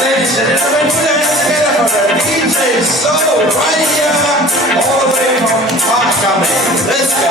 Ladies and gentlemen, put your hands together for the DJ Soul right here, all the way from Parkcoming. Let's go.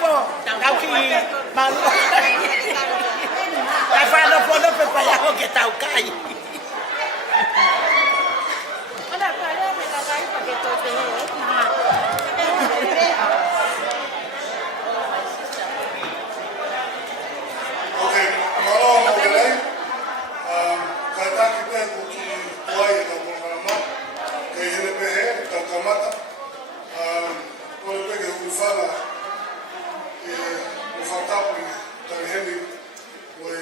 fo na ki malu la fa no fo no pe pa ya ho que ta ukai Hola, para me la dai porque to te na. Okay, malo mo galay. Kata kita kuki tuai na programa ke NPH ta kamata. Pole pege ufala ufatapu tariheni we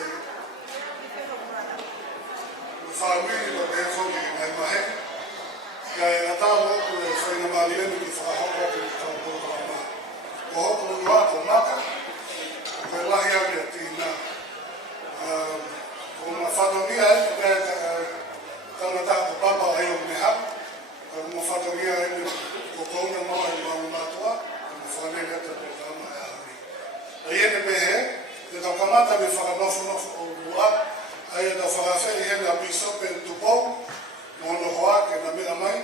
ufamili wa defo ni mahe. Kaya atalo sa ina malien ki fa hoko ki ta programa. Ko hoko ni wa kamata. Wallahi ya tina uma fatoria kama ta papa ayo meha uma fatoria ko kona mo matua mfane leta programa ya hari ayene behe de kamata be fara no o bua ayo da fara fe yene abiso pe tupo mo no hoa ke na mira mai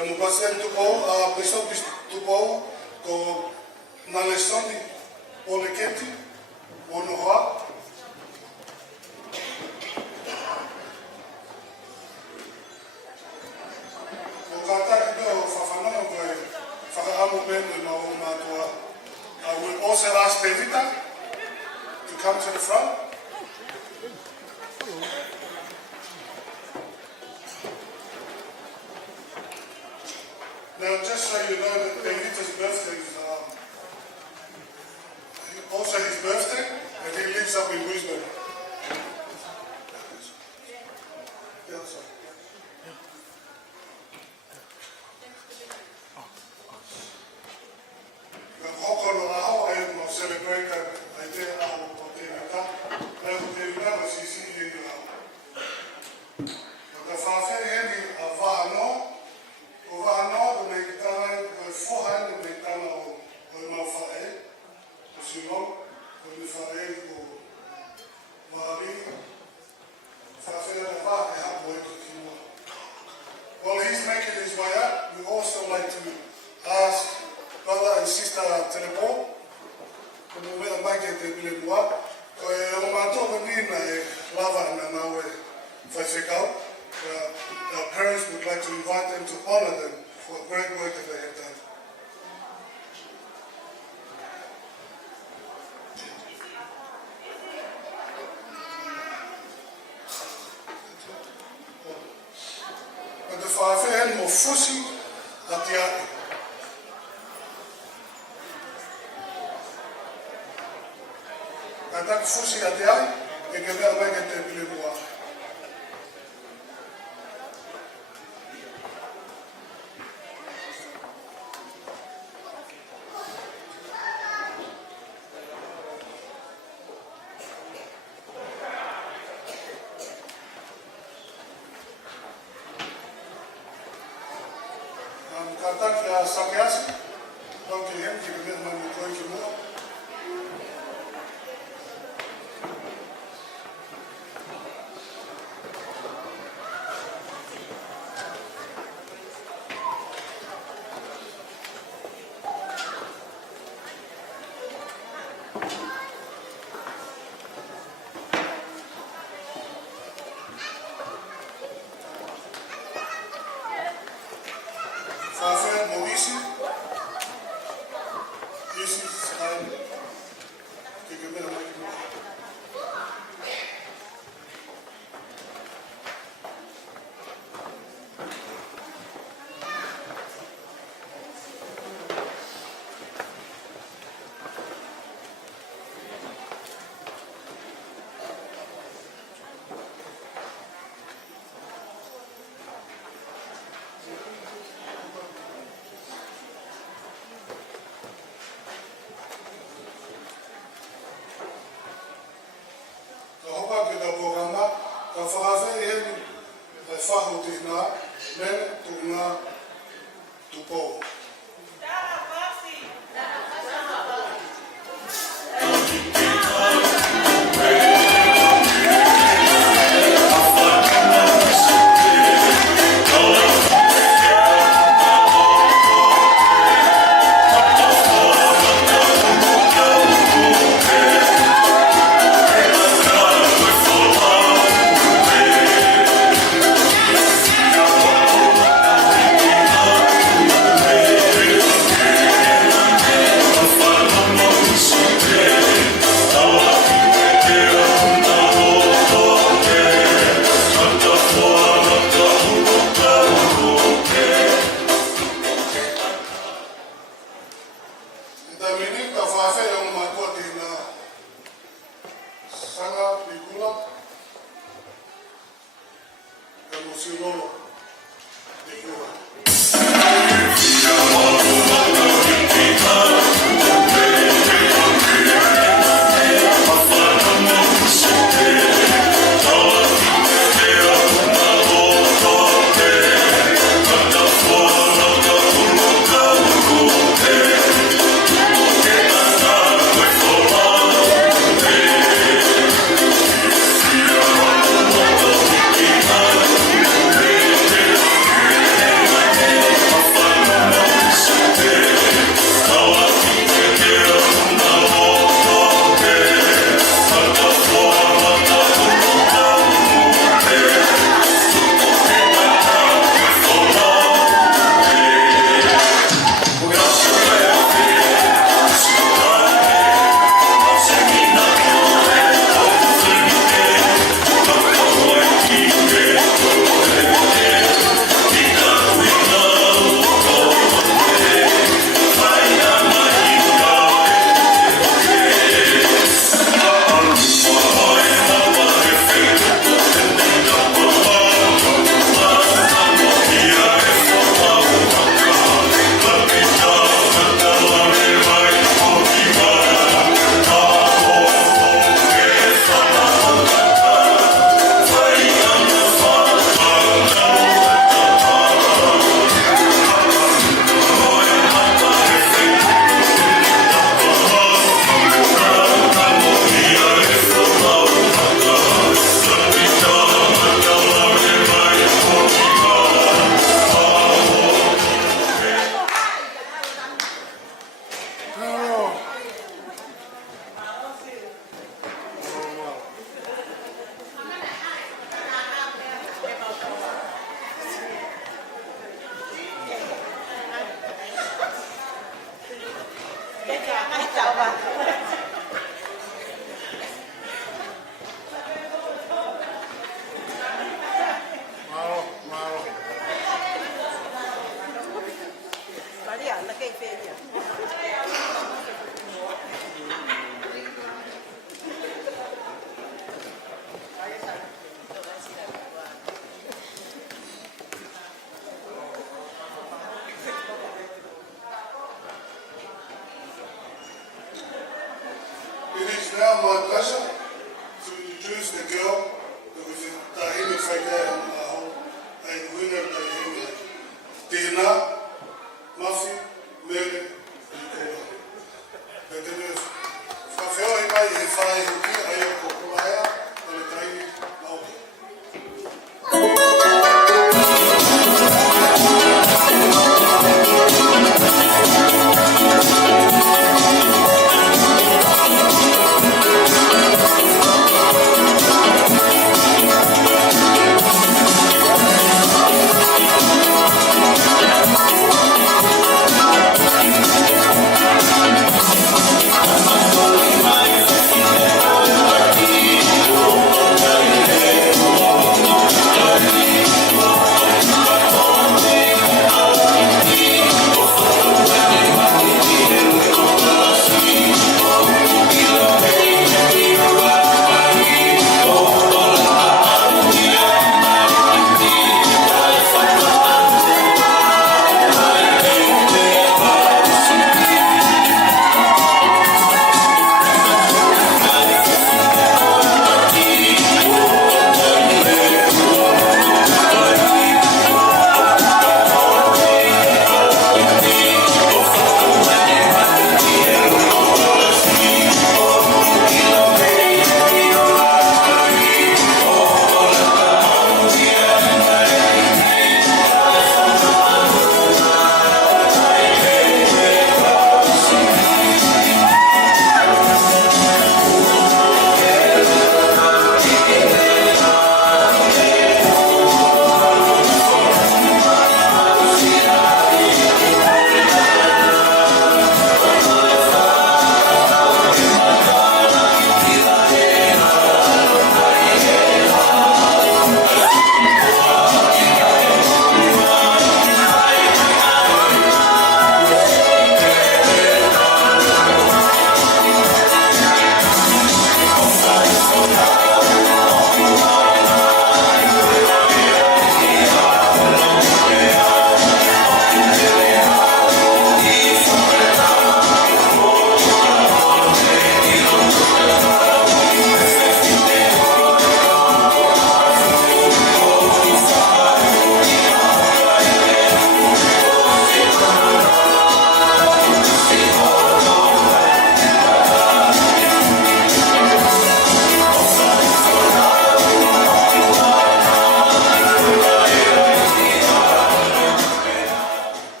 no pasel tupo a pessoa tupo ko na lesson o leketi o no ha o kata que o fafana no vai fazer algo bem no matua. I will also ask Pevita to come to the front. Now, just so you know that Benita's birthday is also his birthday, and he lives up in Brisbane. Yeah, sorry. Hokono aho ay mo celebrate ay te aho o te nata, ay o te nata sisi yendo aho. Ka fafe heni avano o vano do meitana o foha do meitana o mafae o sino o mafae o mari fafe na va e hapo e kimo. While he's making his way up, we also like to ask brother and sister Telepo como we are making the bilimwa ko e o mato menina e lava na nawe fasekao. Our parents would like to invite them to honor them for the great work that they have done. But the father mo fusi atiaki. Katak fusi atiaki e que me abege te bilimwa. Katak ya sakiasi, donc il y a qui remet dans le coin qui mourra. Fazer Maurice, this is que primeiro Lolo de Cuba. Maria, la che figlia. It is now my pleasure to introduce the girl that was in Tahini Whaikea and Aho, and winner of Tahini. Tina, Mafi, Mele, Nicola. The tennis. Whawheo e mai he whae huki ai o Kokolaea, o le Tahini Maoki.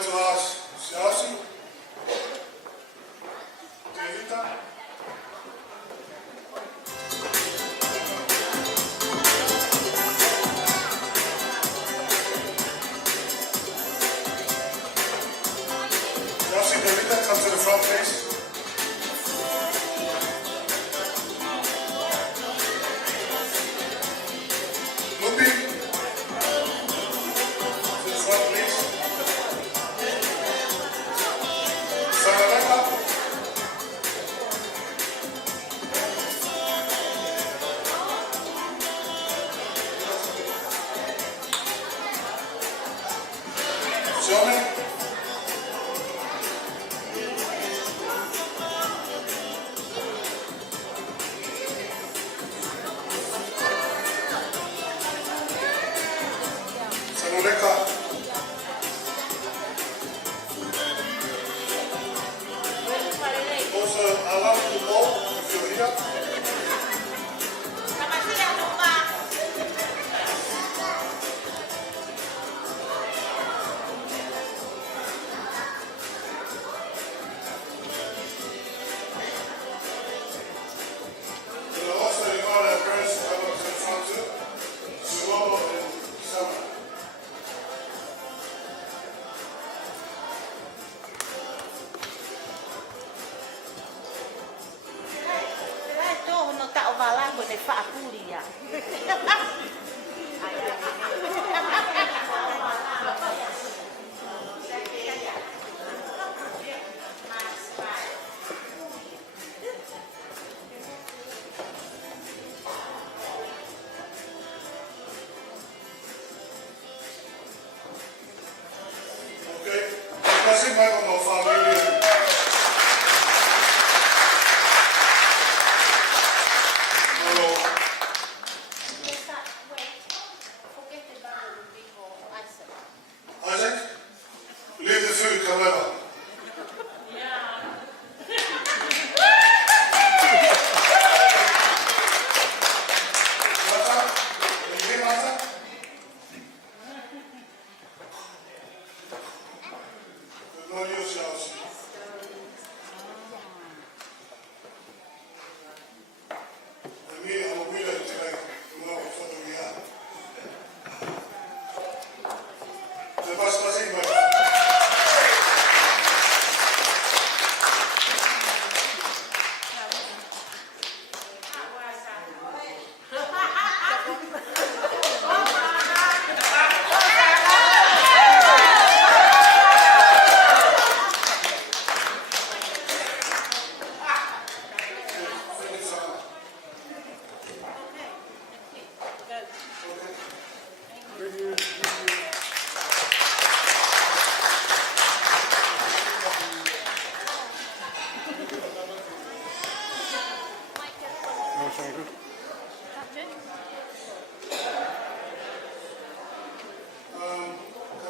like to ask Siasi, Devita. Siasi, Devita, come to the front, please. Lupi, to the front, please. Saraleka. Sione. Saraleka. Also, allow me to go if you're here. Sama siang rumah. And also, you know that parents come up to the front too. Sumomo and Sama. Ai tuh no tak ovalah boleh fa kuliah. Okay? Kasi may mga family. No, Isaac, leave the food, come over. Martha, are you here, Martha? Good morning, yourselves. Me, I'm a wheeler today. No, for the year. Terima kasih banyak.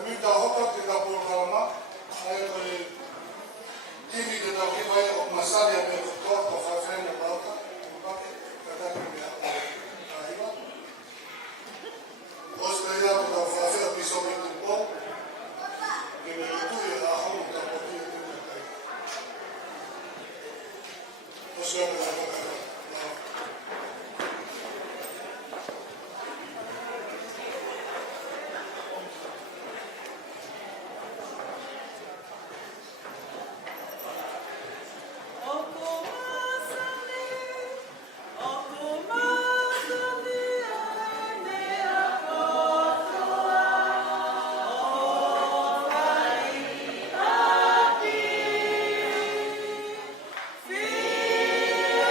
Kami dahulu kita programa, saya boleh ini kita boleh masalah yang berkaitan dengan fasilitas yang berkaitan kata kita ahima. Australia kita fasilitas bisa berkumpul, ini itu ya aham kita boleh itu berkaitan. Australia kita berkaitan. Feel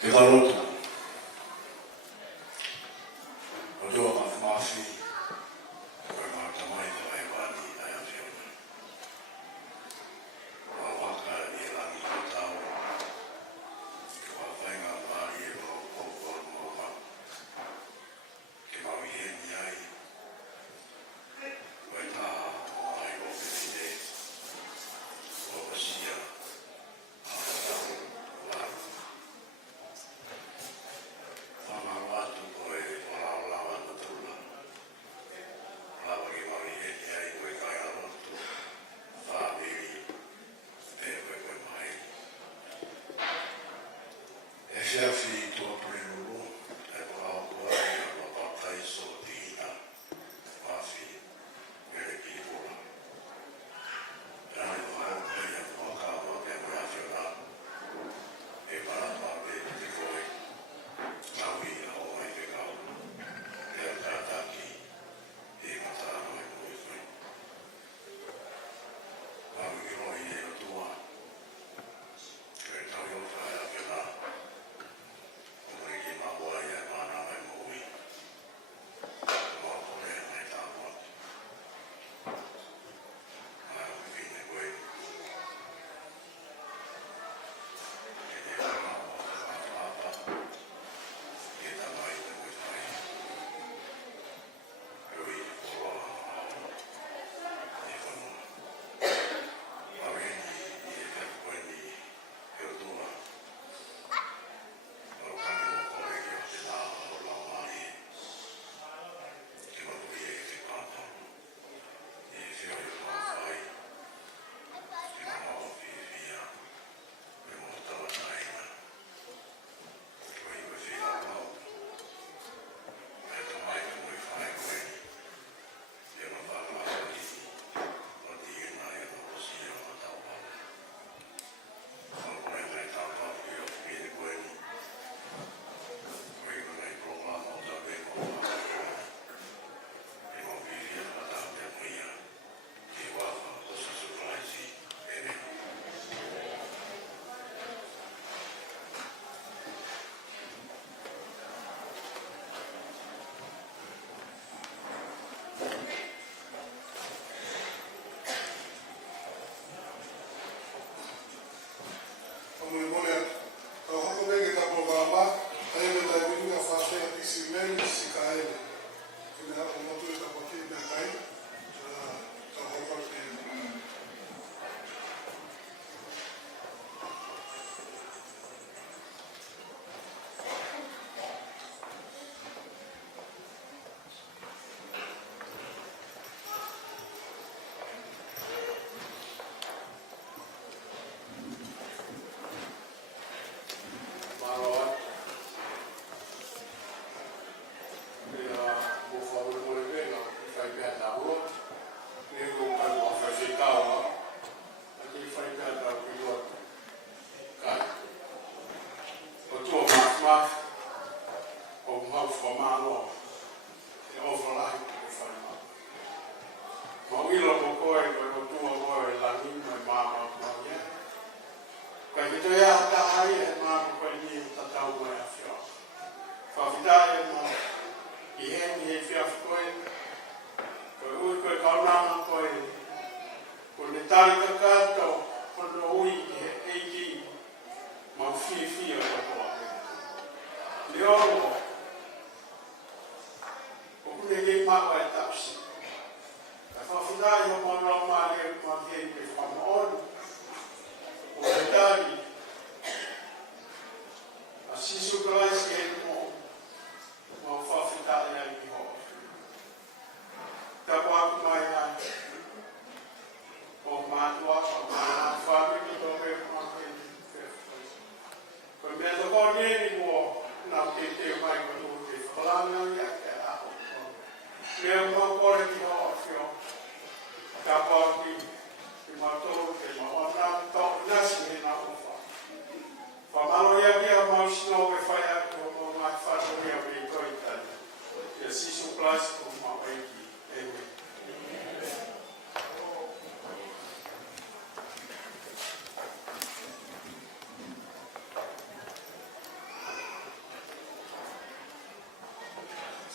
Te garoto. Odoa mafi. Koe mātamai te mai wani ai a whiona. Wawaka I rangi o tau. Ke wawhainga māri e o kōkoro mōma. Ke maui heni ai. Koe taha o ai o pene te. O pasia. Fiafi tua prenuru, e wao kua e a wapatai so tina, wafi, mere ki ura. Rani wao kua e a wakawa ke mea whiona, e marama pe te koe, taui a o mai te kau, e a kātaki, e matano e koe koe. Wawi ki roi e o tua, ke tau i o whae a whiona,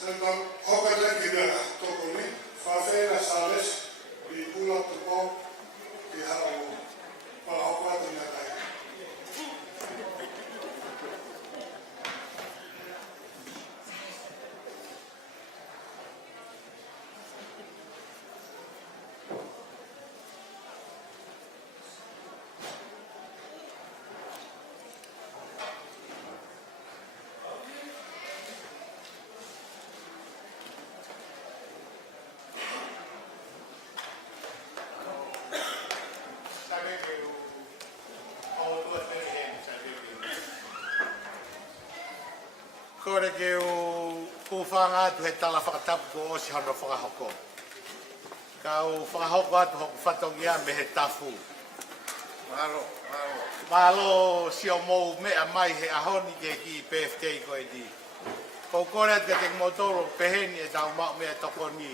Tentang hokata kina toko ni, whawhena sales, i pula tupo, i hao, pahokata na kai. Kore ke o kūwhanga atu he tala whakatapu ko o si hana whakahoko. Ka o whakahoko atu hoku whatongia me he tafu. Mahalo si o mou mea mai he ahoni ke ki PFT ko e di. Ko kore atu ke motoro peheni e tau mau mea toko ni.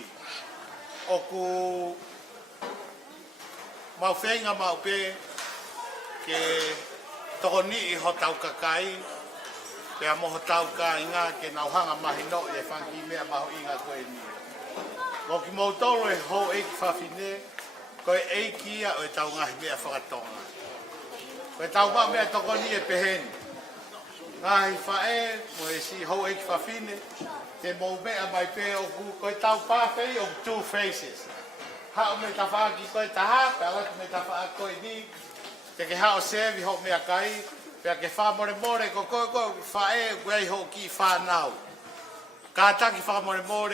O ku mau whenga mau pe ke toko ni i ho tau kakai. Pea moho tau ka inga ke nauhanga mahi no e whangi mea maho inga koe ni. Ko ki mautoro e ho eiki whawhine, koe eiki ia o e tau ngahi mea whakatonga. Koe tau ma mea toko ni e peheni. Ngahi whae, mo e si ho eiki whawhine, te mou mea mai pe o ku, koe tau pāwhei o two faces. Hao me ta whaaki koe taha, pea latu me ta whaaki koe ni, te ke hao sevi ho mea kai, pea ke whamore more, ko whae wei ho ki whanau. Ka taki whamore more,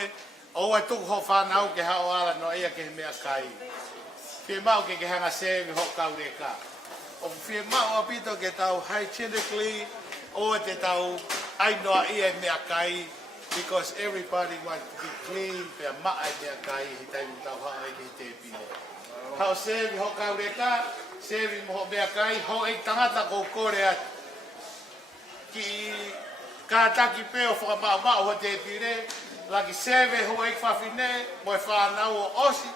o e tuku ho whanau ke hao ala no ea ke mea kai. Whie mau ke hanga sevi ho kaure ka. O whie mau apito ke tau hygienically, o te tau ainoa ia mea kai, because everybody wants to be clean, pea maa mea kai, hi taimu tau haa e ki te pine. Hao sevi ho kaure ka, sevi mo mea kai, ho e tangata ko kore atu. Ki kātaki peo whakamau ho te pire, laki sevi ho e whawhine, mo e whanau o osi,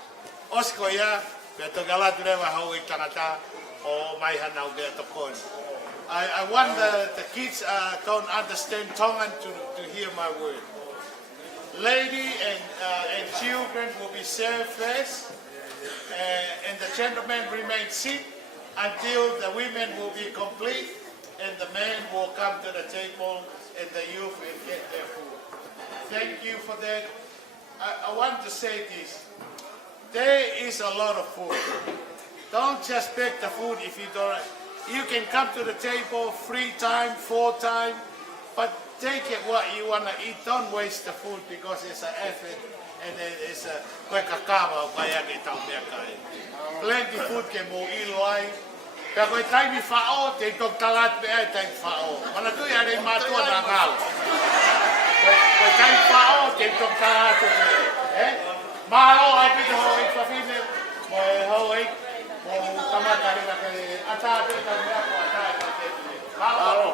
osi ko ia, pia toka latu rewa ho e tangata o mai hanau pia tokoni. I wonder the kids don't understand Tongan to hear my word. Lady and children will be served first, and the gentlemen remain seated until the women will be complete and the men will come to the table and the youth will get their food. Thank you for that. I want to say this. There is a lot of food. Don't just pick the food if you don't. You can come to the table 3 times, 4 times, but take it what you want to eat. Don't waste the food because it's an effort and it's a koe kakawa o kaya ke tau mea kai. Plenty food ke mo ilo ai. Pea koe taimi whao, te tok talat mea e taimi whao. Mana tui are mātua nā ngāu. Koe taimi whao, te tok talat mea. Mahalo ai pita ho e whawhine, mo e ho e mo kamata rina ke ata te tau mea ko ata e te te. Mahalo.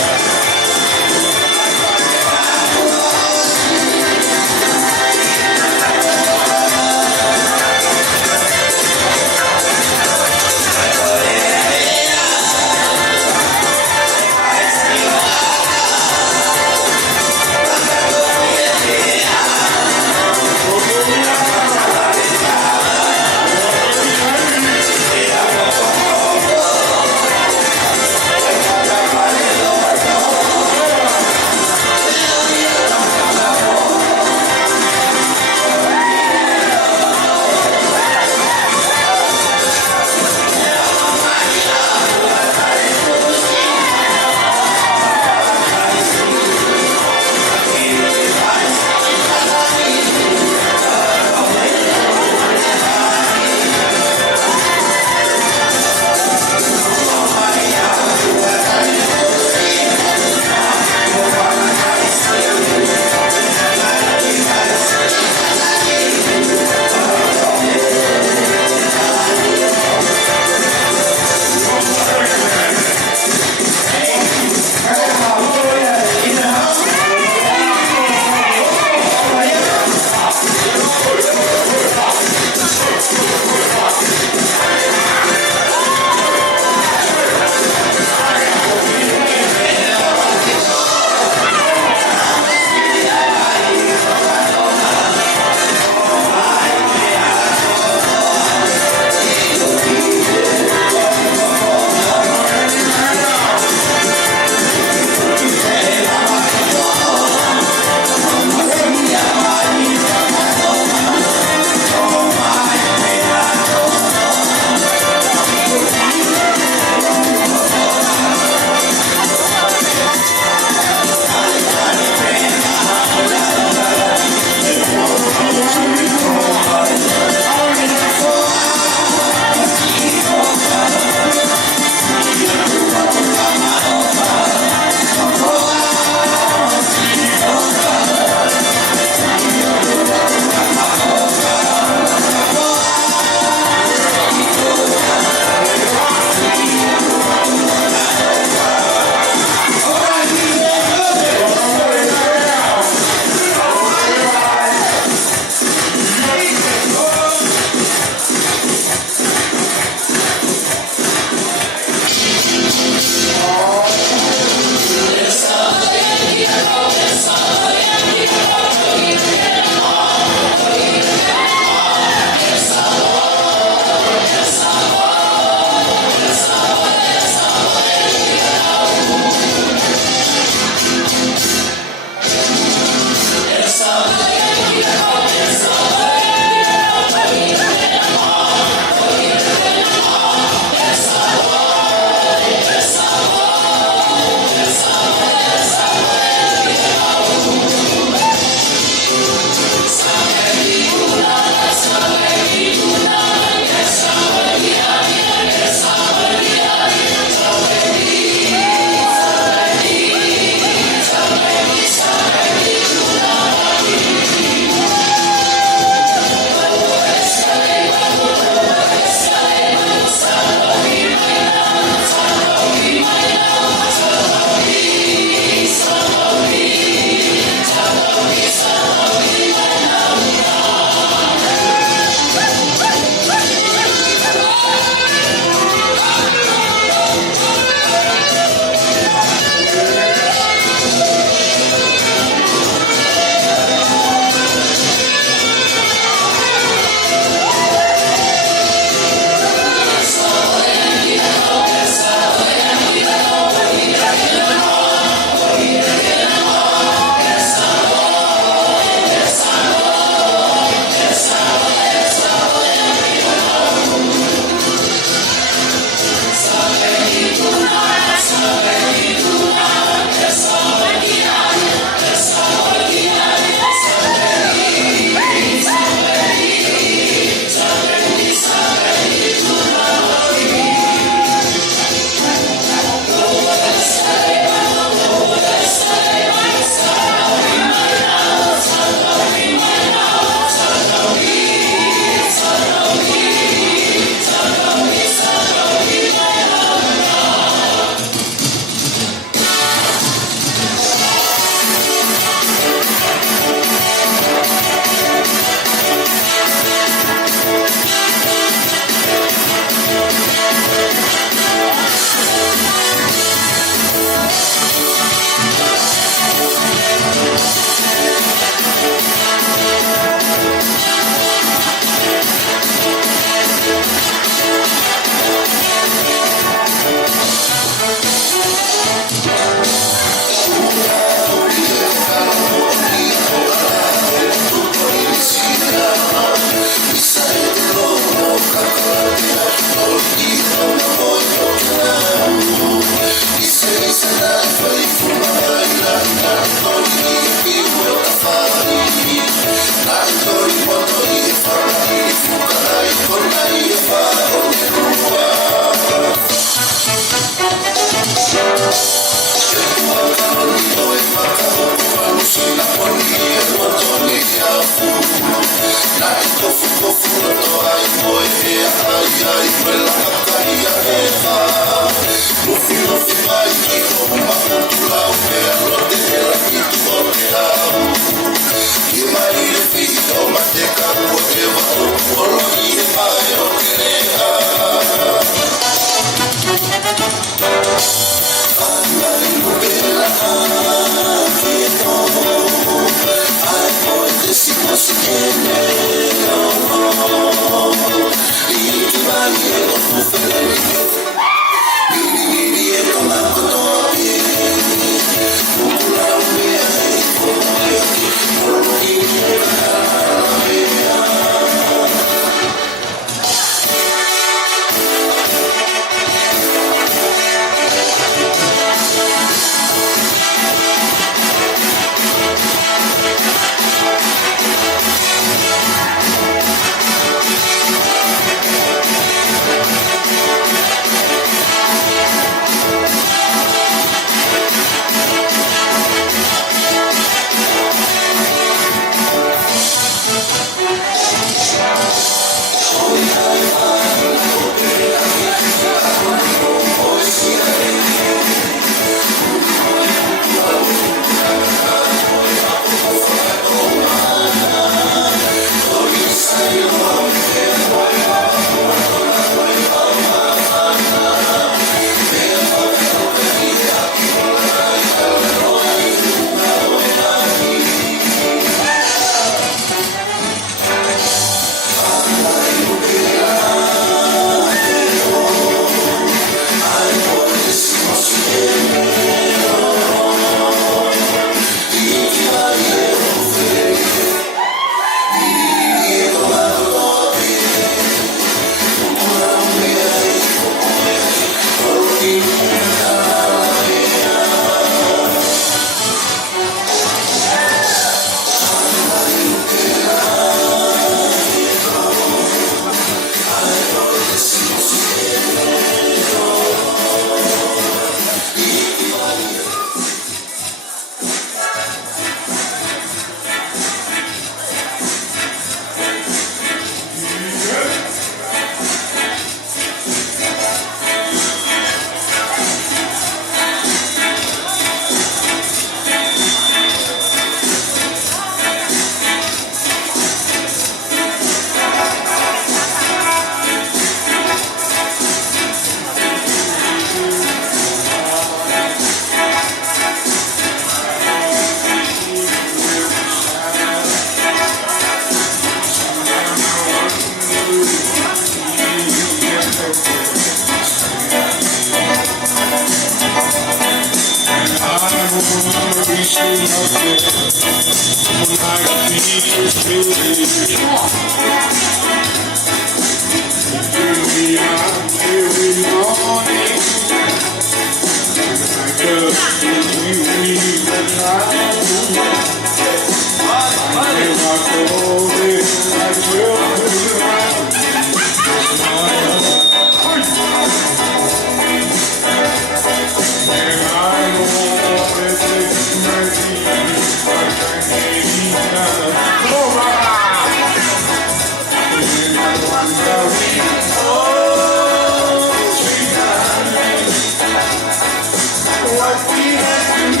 What we have to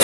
do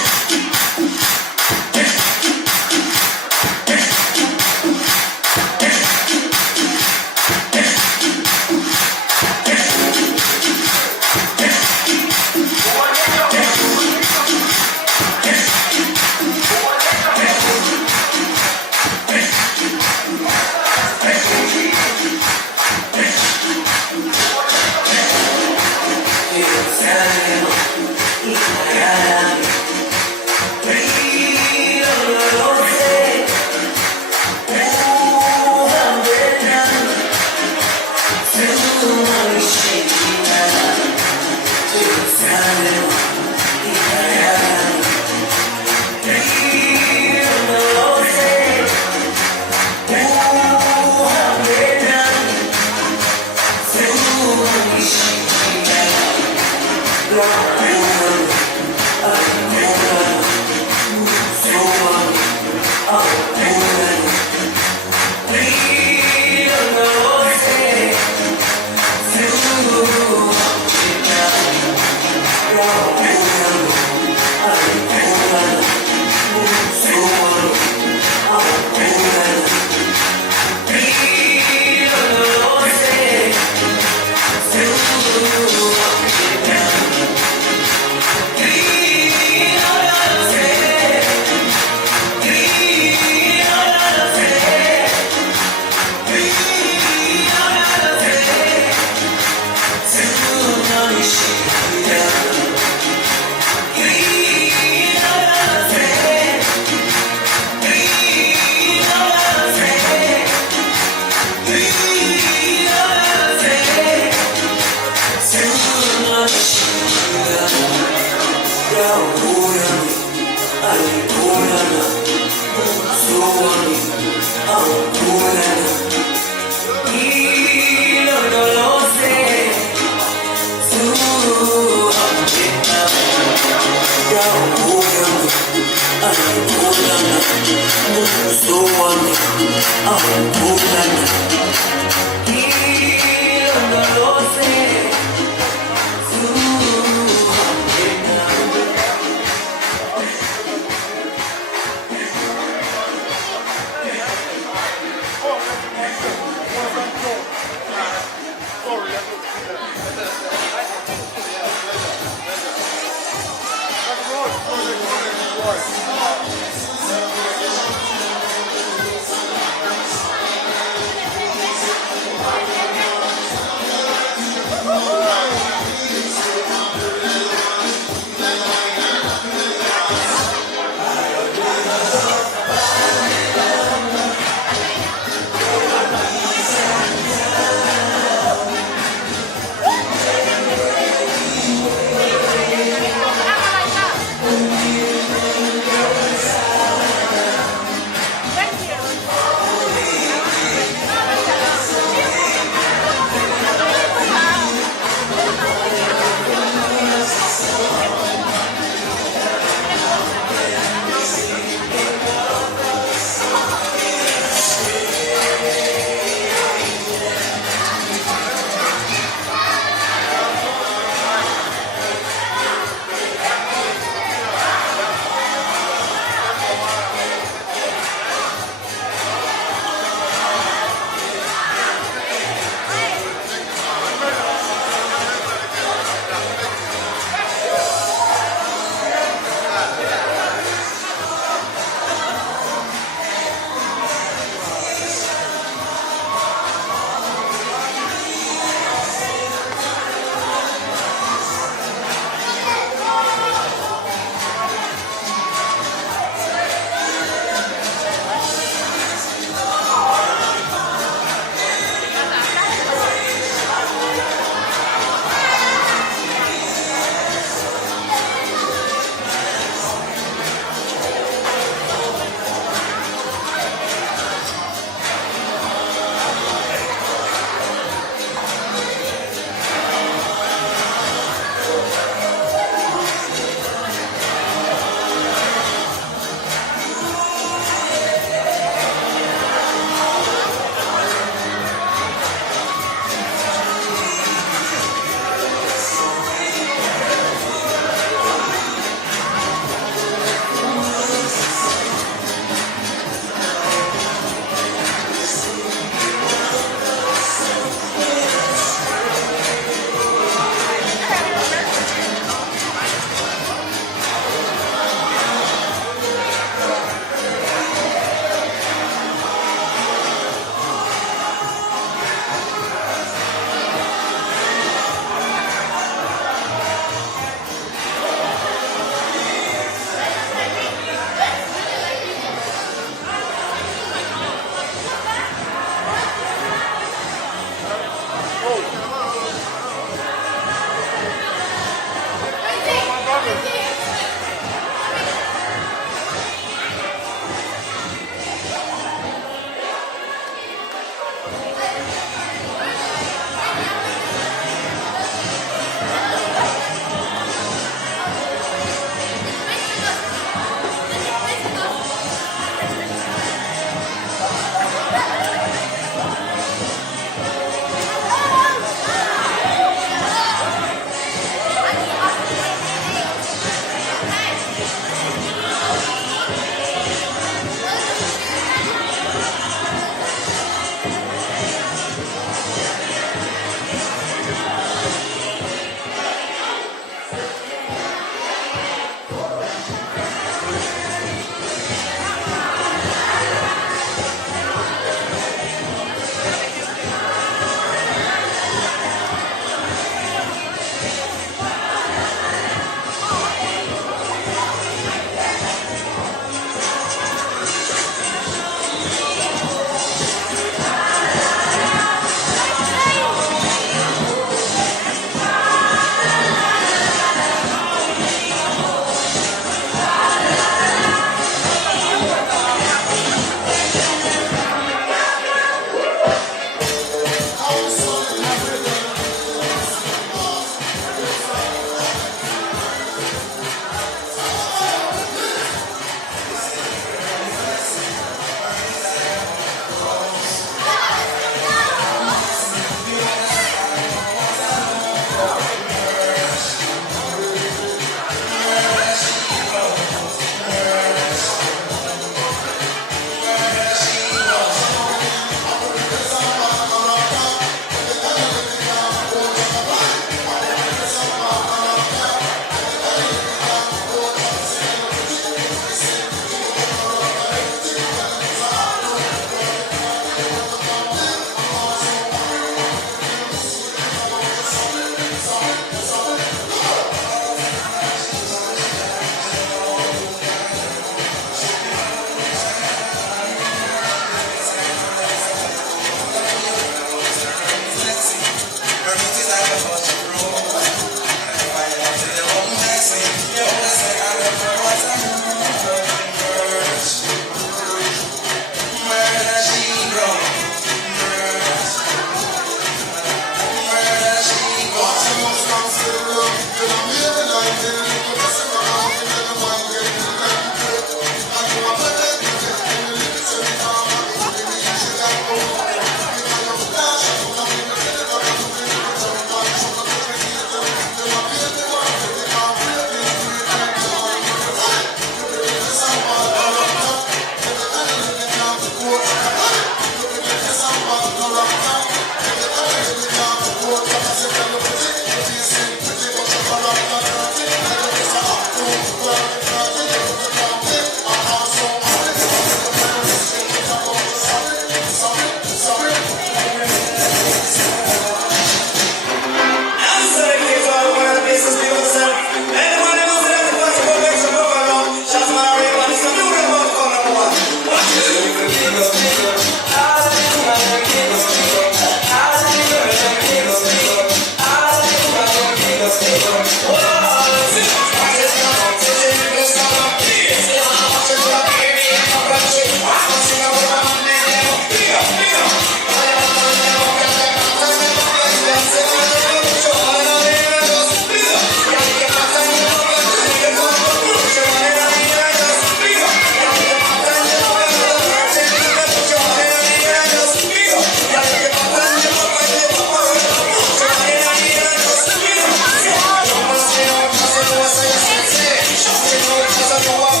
Thank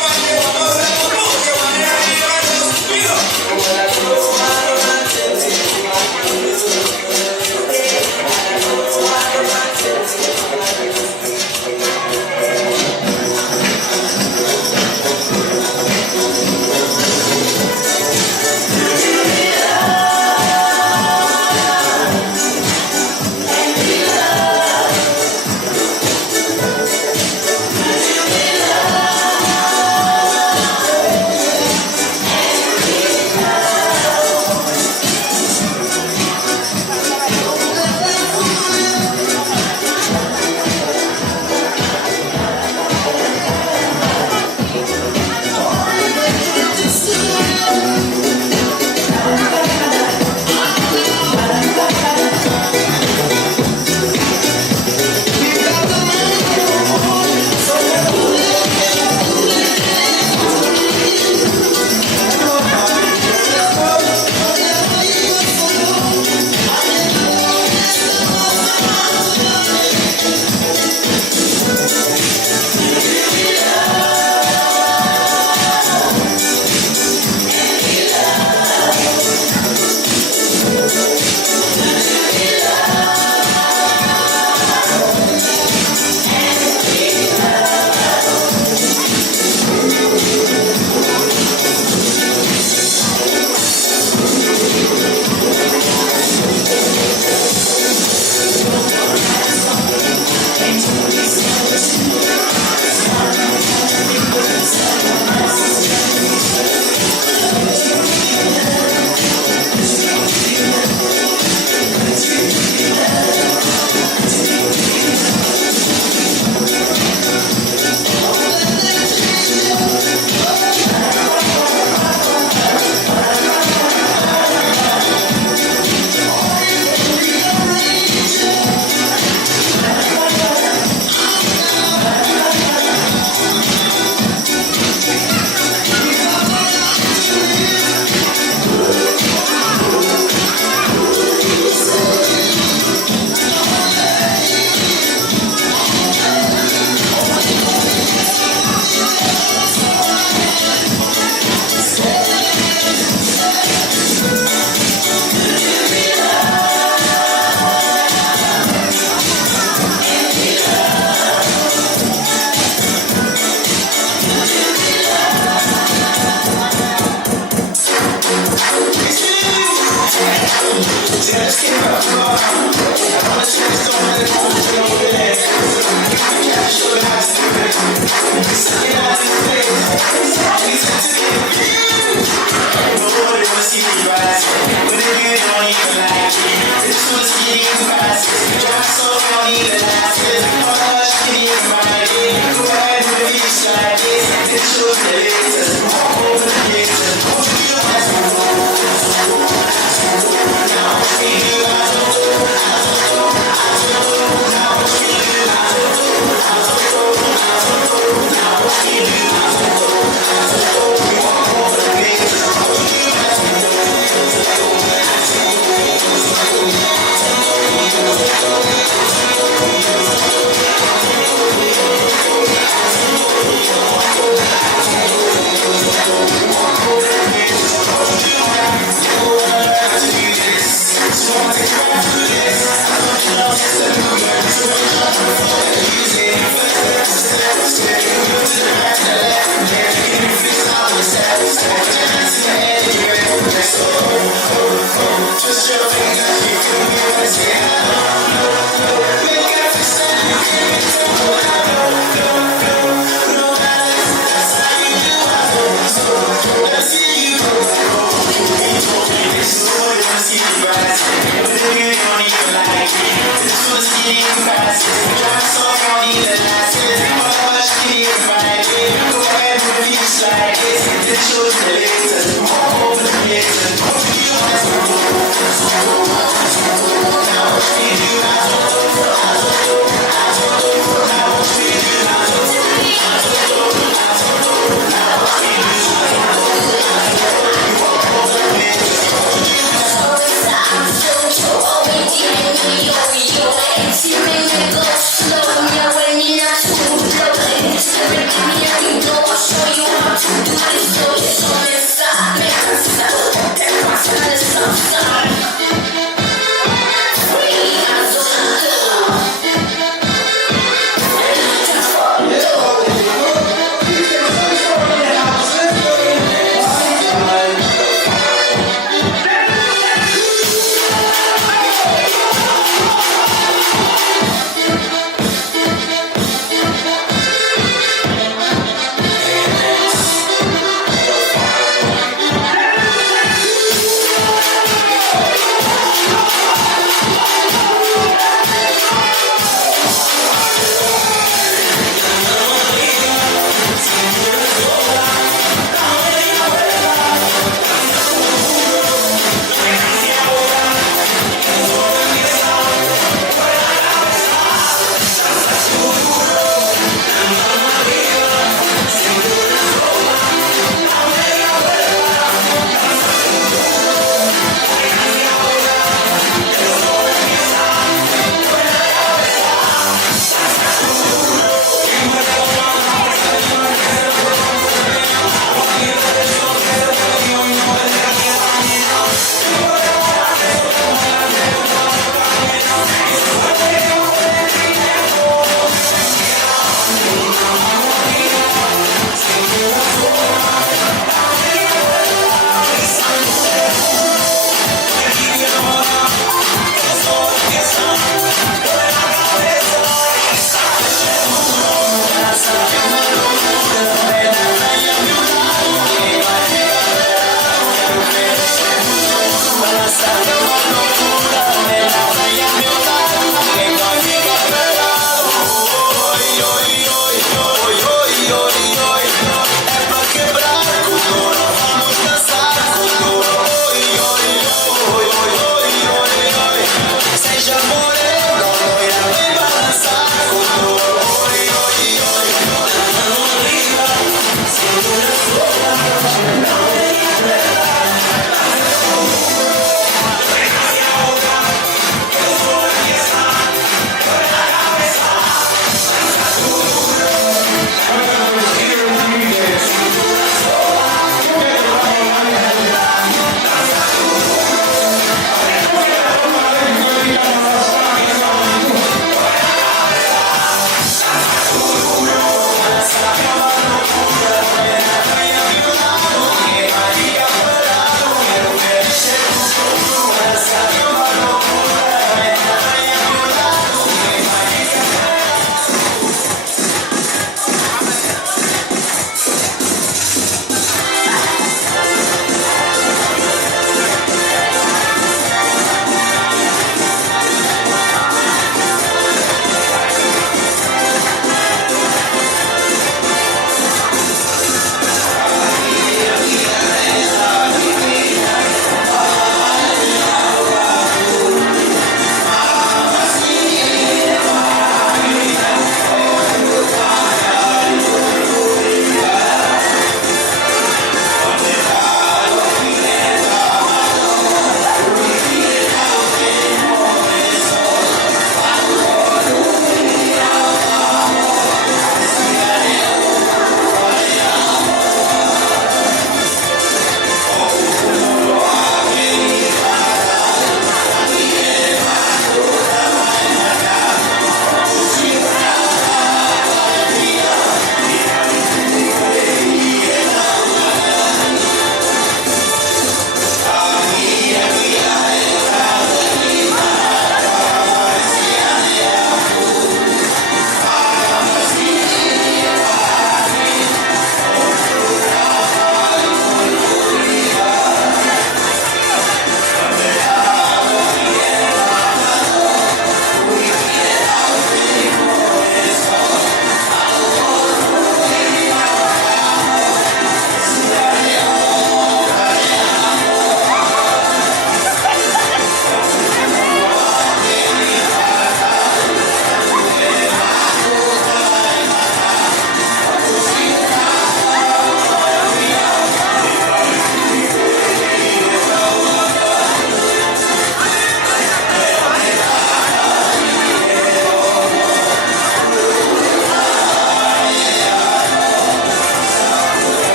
you.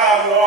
Gracias.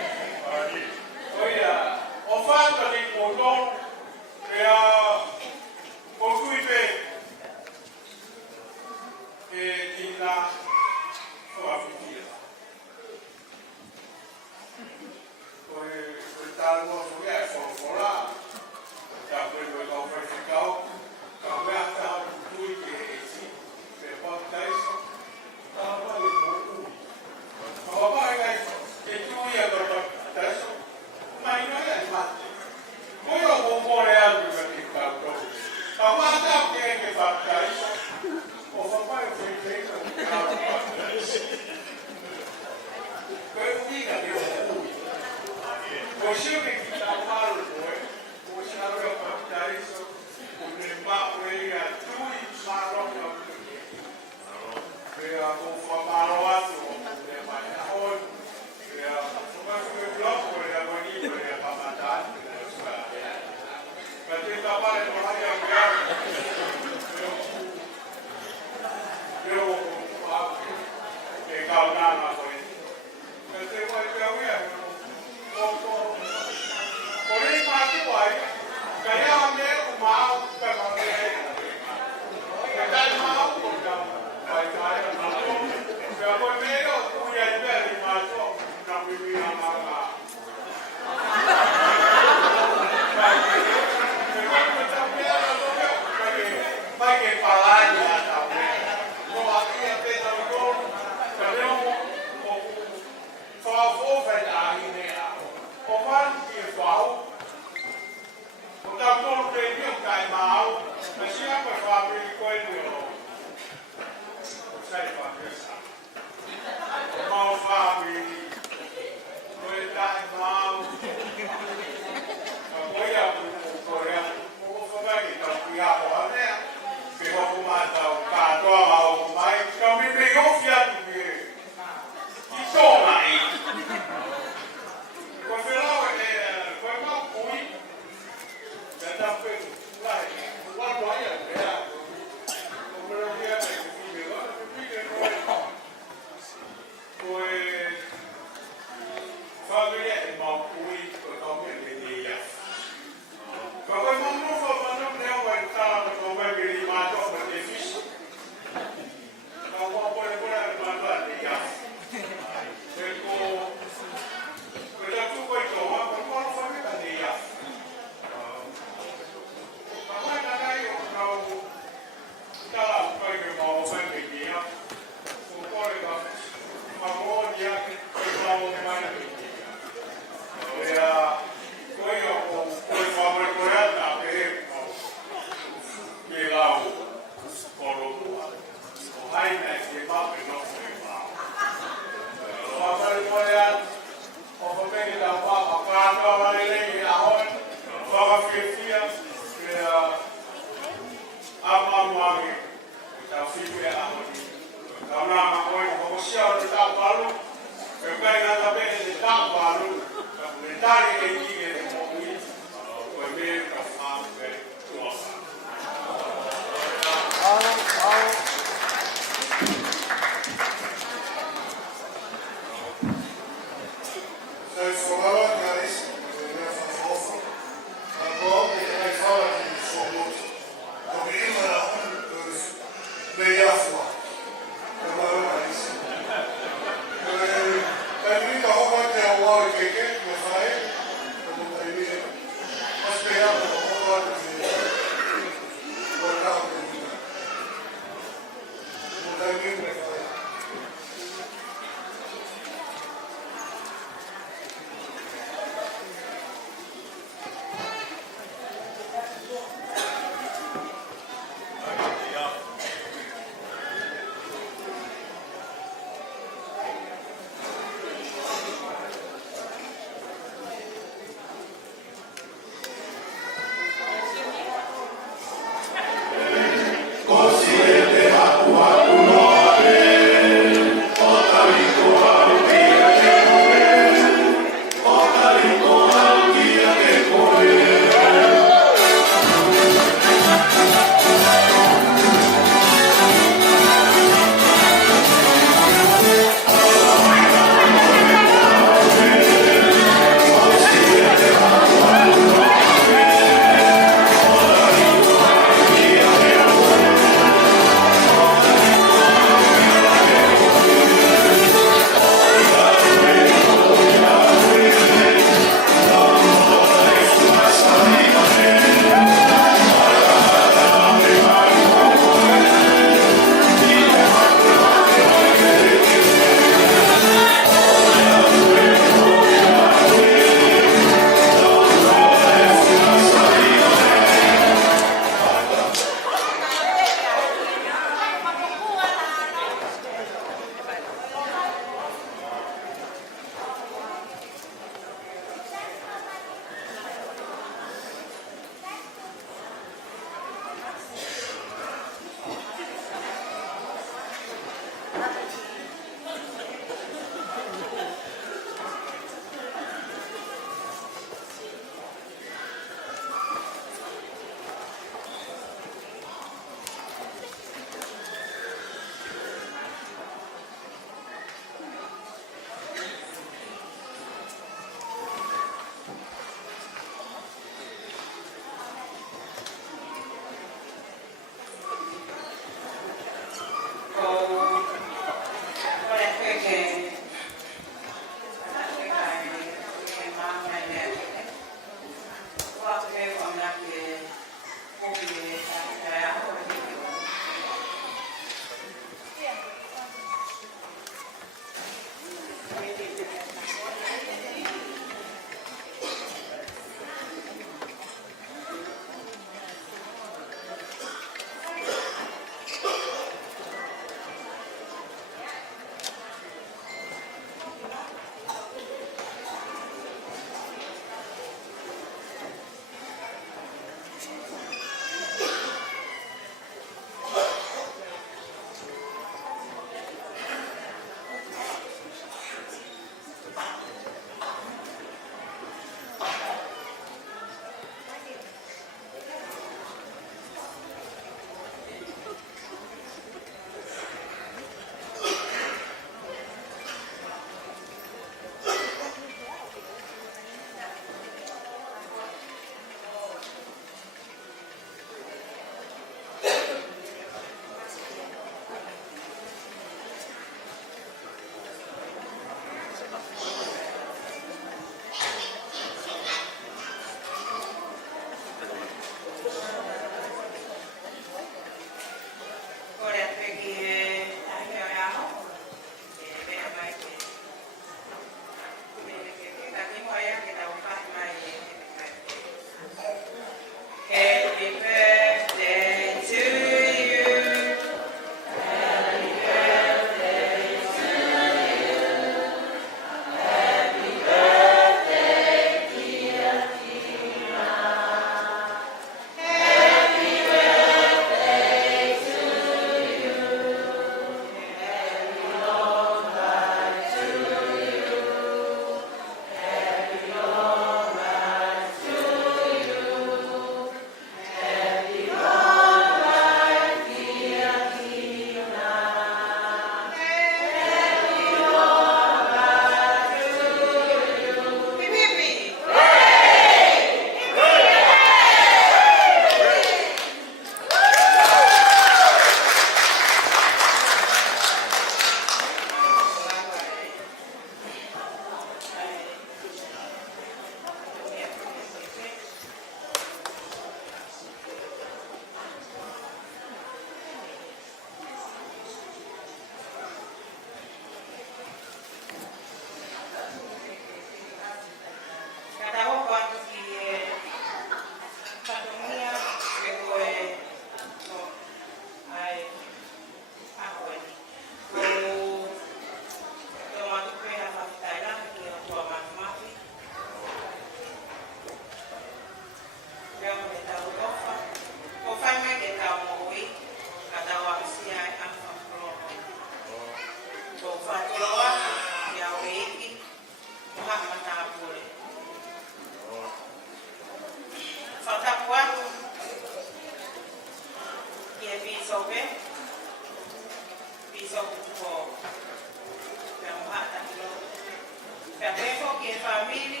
hoki e whamiri,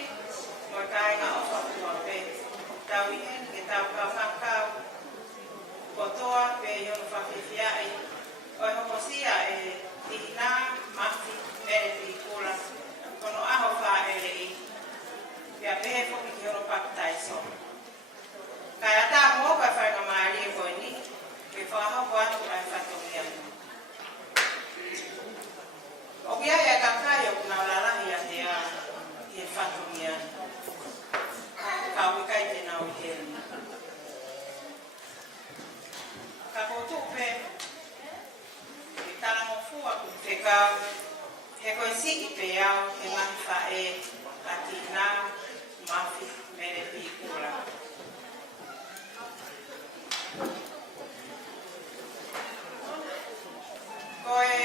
mo kai ngā ofa kua pe. Tau i hen, ke tau ka whakau, kotoa pe yono whawhiwhia ai. Oi hoko sia e tina, mafi, mere pi kula. Kono aho wha ere i. Pia pehe whoki ki yono pakutai so. Kai ata mōka whainga maari e koe ni, ke whahoko atu ai whatongia. O kia e kakai o kuna lalahi a te a i e whatongia. Ka wikai te nau i heri. Ka koutupe, i tarango fua ku te kau, he koe si i pe au, he mahi whae, a tina, mafi, mere pi kura. Koe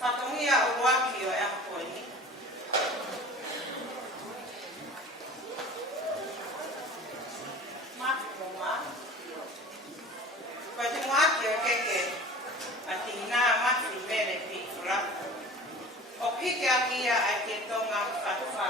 whatongia o waki o e aha koe ni. Maki mo ngā. Koe te waki o keke a tina maki mere pīkura. O pike a kia ai te tonga whatuwha.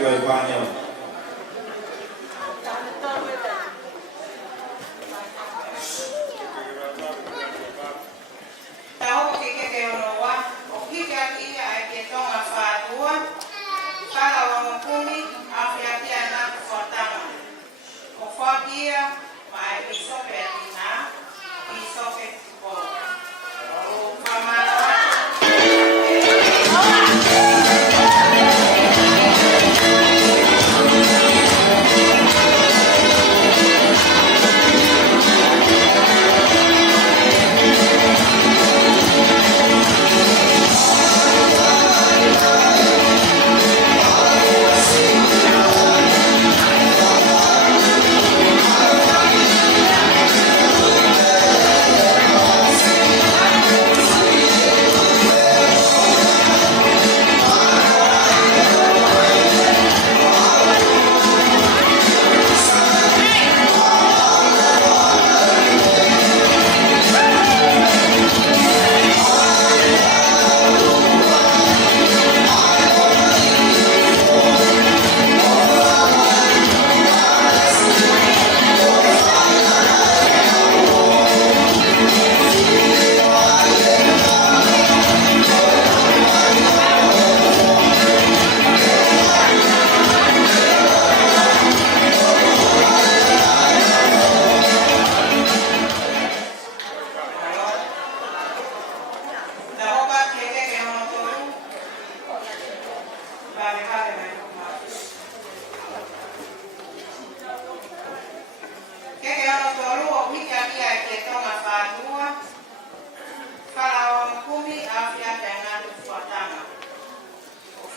koe whāneo. Tau ke ke ono wa, o hika kia e ke tonga whātua, kala wa mokumi, awhia kia nā kuwhatanga. O whakia, mai i sope atina, i sope tupo. O whamara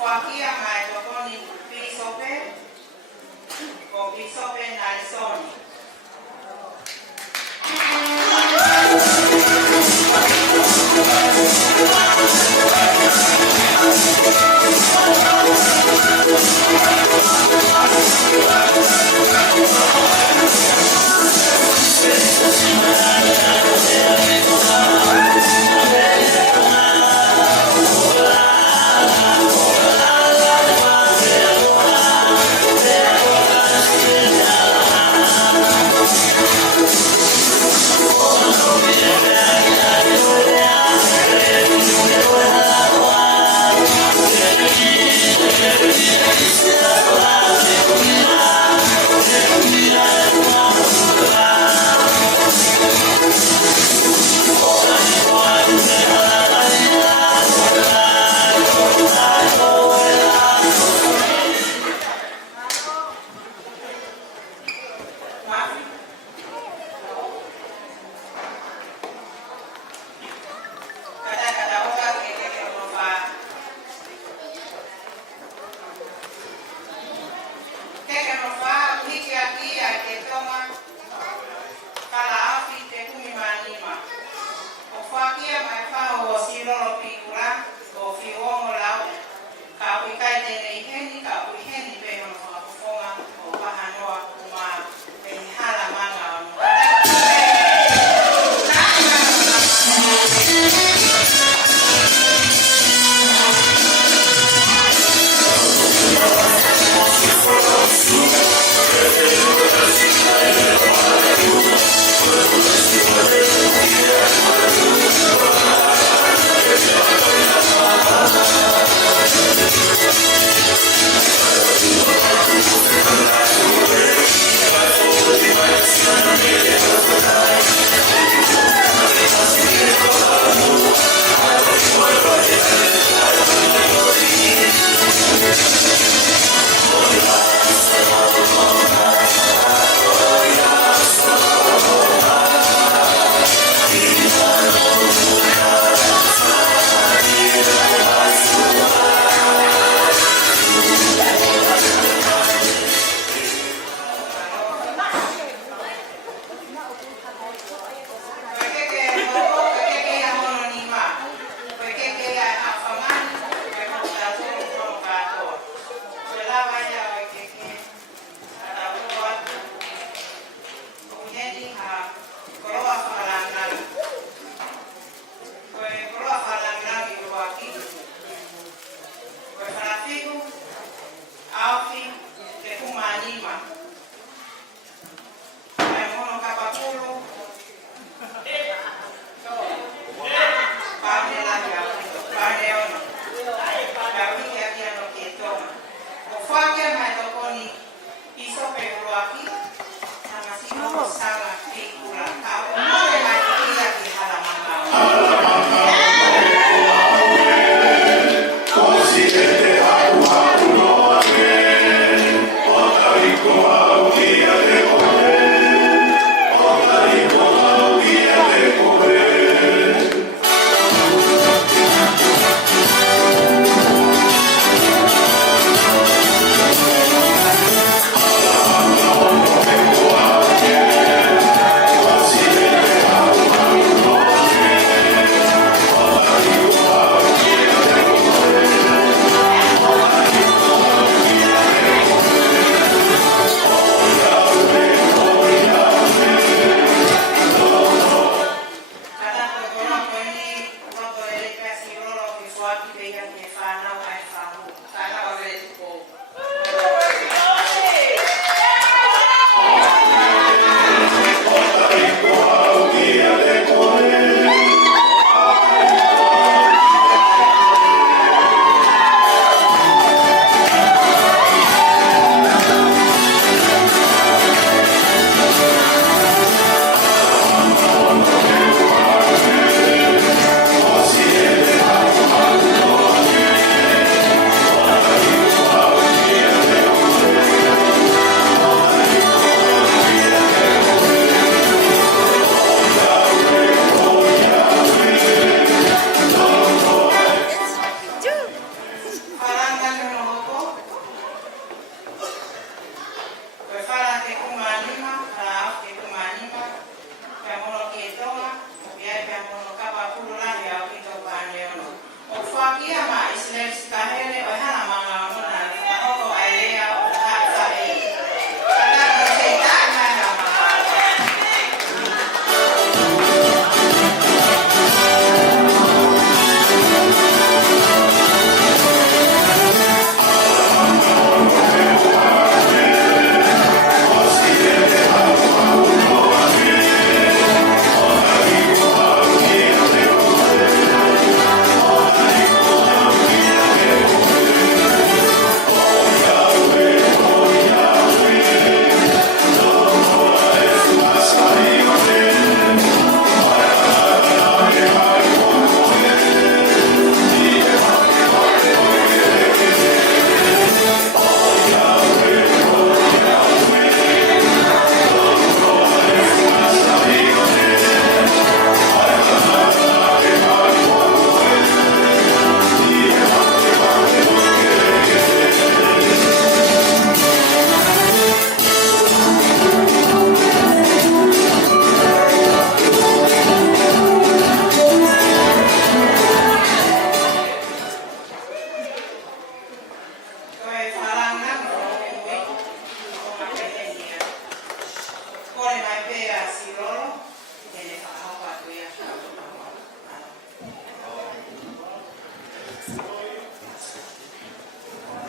Whakia mai tokoni pisope, o pisope narisoni.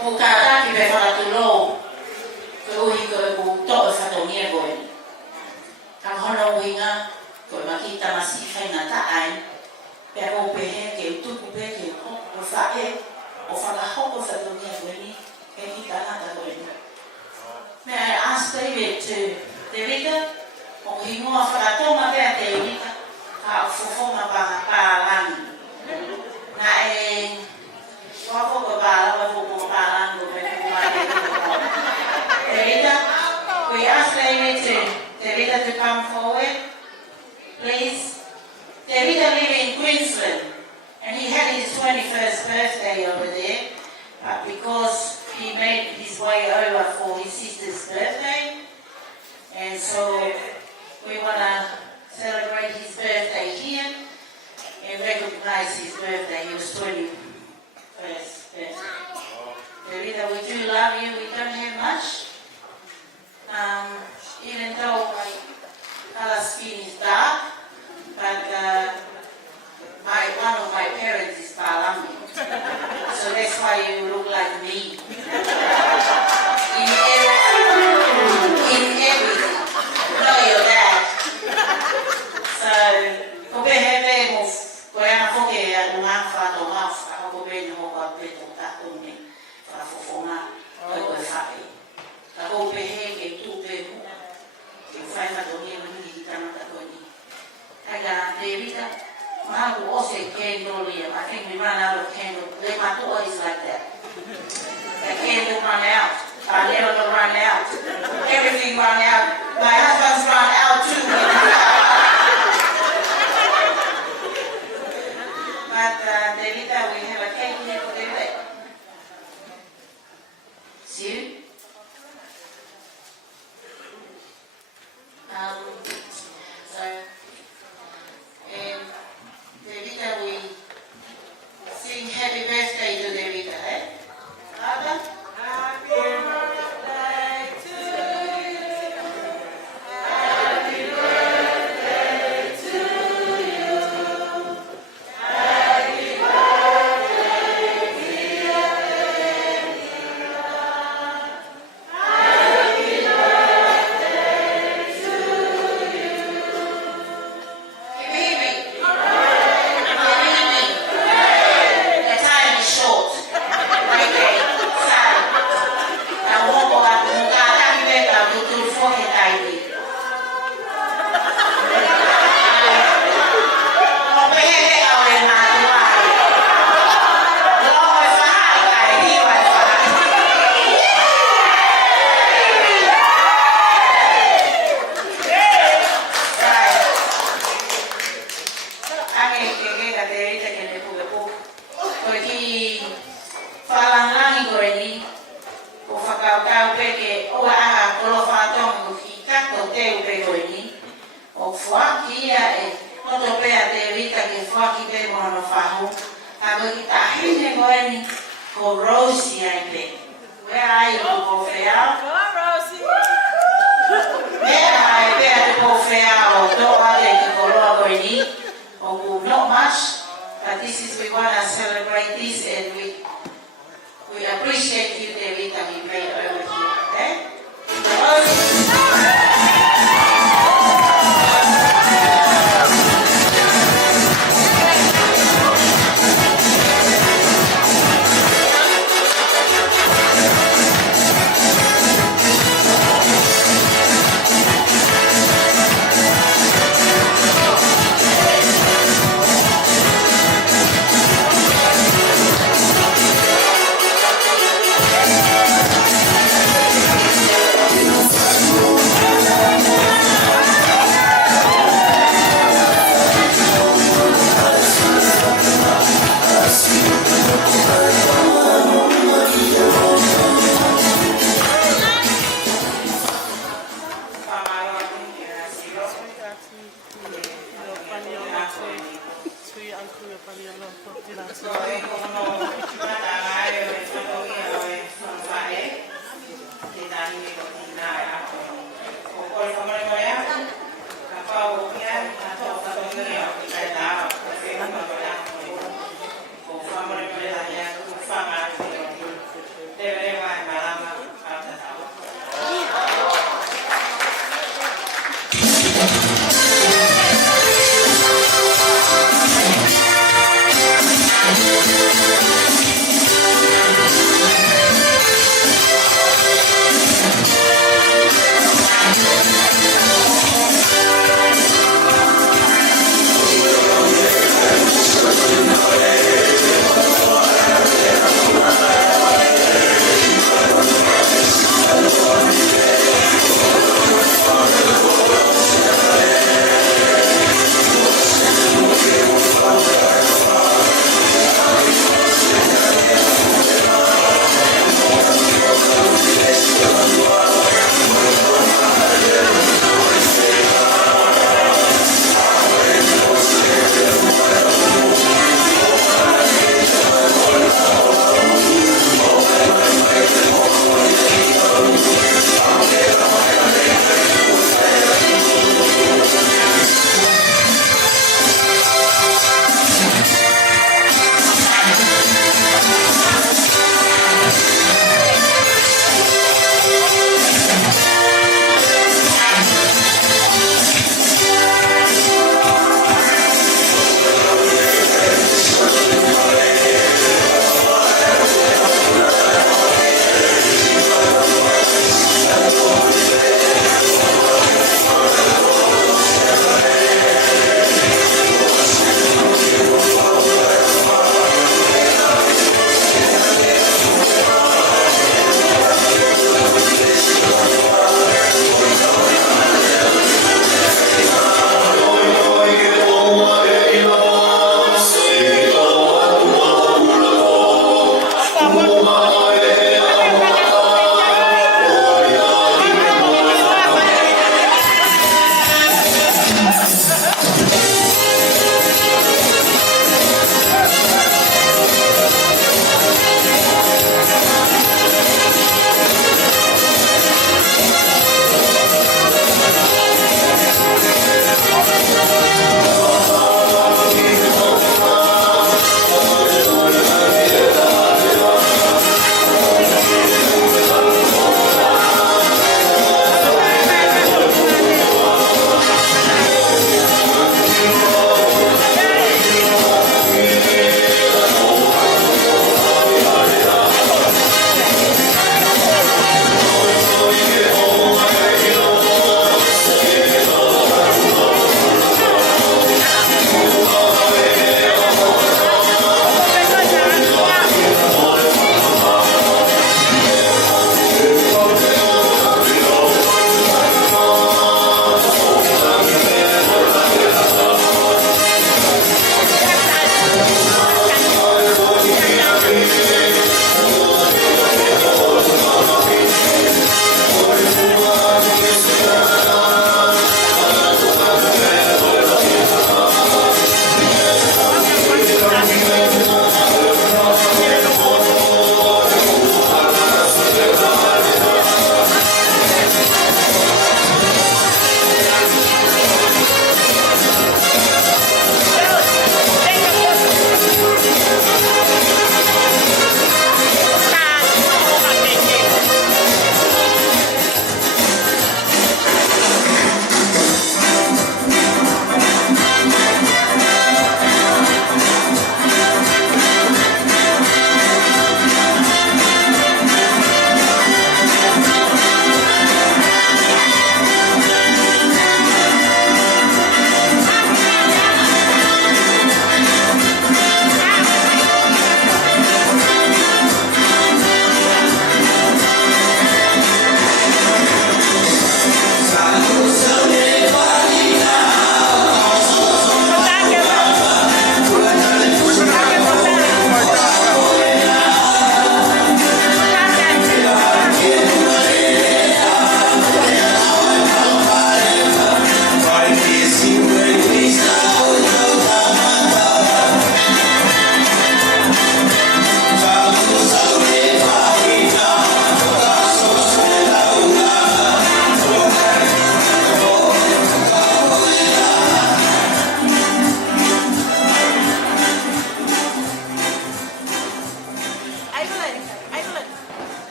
Ko kata ki be fala tu lo. Ko hi ko ku to fa to nie ko. Ka hono winga ko makita masifa na ta ai. Pero pe he ke tu ku be ke ko fa e o fa la ho ko fa to nie ko ni ke ni ta na ta ko ni. May I ask David to David o hi mo fa la to ma be David ka fo ma ba lan. Na e Wako babala, wako babala, Teresa, we ask Teresa to come forward, please. Teresa lives in Queensland, and he had his 21st birthday over there, but because he made his way over for his sister's birthday, and so we want to celebrate his birthday here and recognize his birthday. He was 20. Yes. Teresa, we do love you. We don't have much. Even though my color skin is dark, but one of my parents is Palami. So that's why you look like me. In everything. No, your dad. So, Kobe move. Koyana foke ya lungafa to ngafa ko be no ba be to ta to ni fa fo nga ko fa e ta ko be he ke tu be mo ke fa na to ni ni ta na ta to ni aga David ma ko o se ke no li I think we run out of candle. They my toys like that. The candle run out. I never gonna run out. Everything run out. My husband's run out too. But Devita, we have a cake here for David. See? So, and Devita, we sing happy birthday to Devita, eh? Abba? Happy birthday to you. Happy birthday to you. Happy birthday, dear Devita. Happy birthday to you. Can you hear me? Can you hear me? The time is short. Okay, sorry. I won't go back to the car. Happy birthday, I'll do the fucking ID. Where are you, Bofea? Not much, but this is, we want to celebrate this, and we appreciate you, David, and we made over here, okay?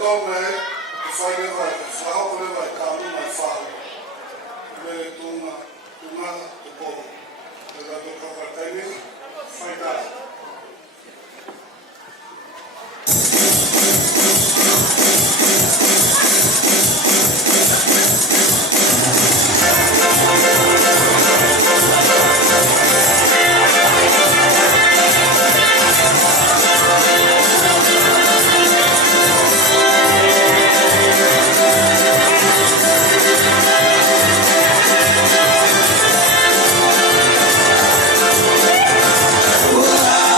tome, e whai le vai, whahoko le vai, ka una whahu. Le tūna, te pōho. Te rato kawhataini, whai tāi. Ua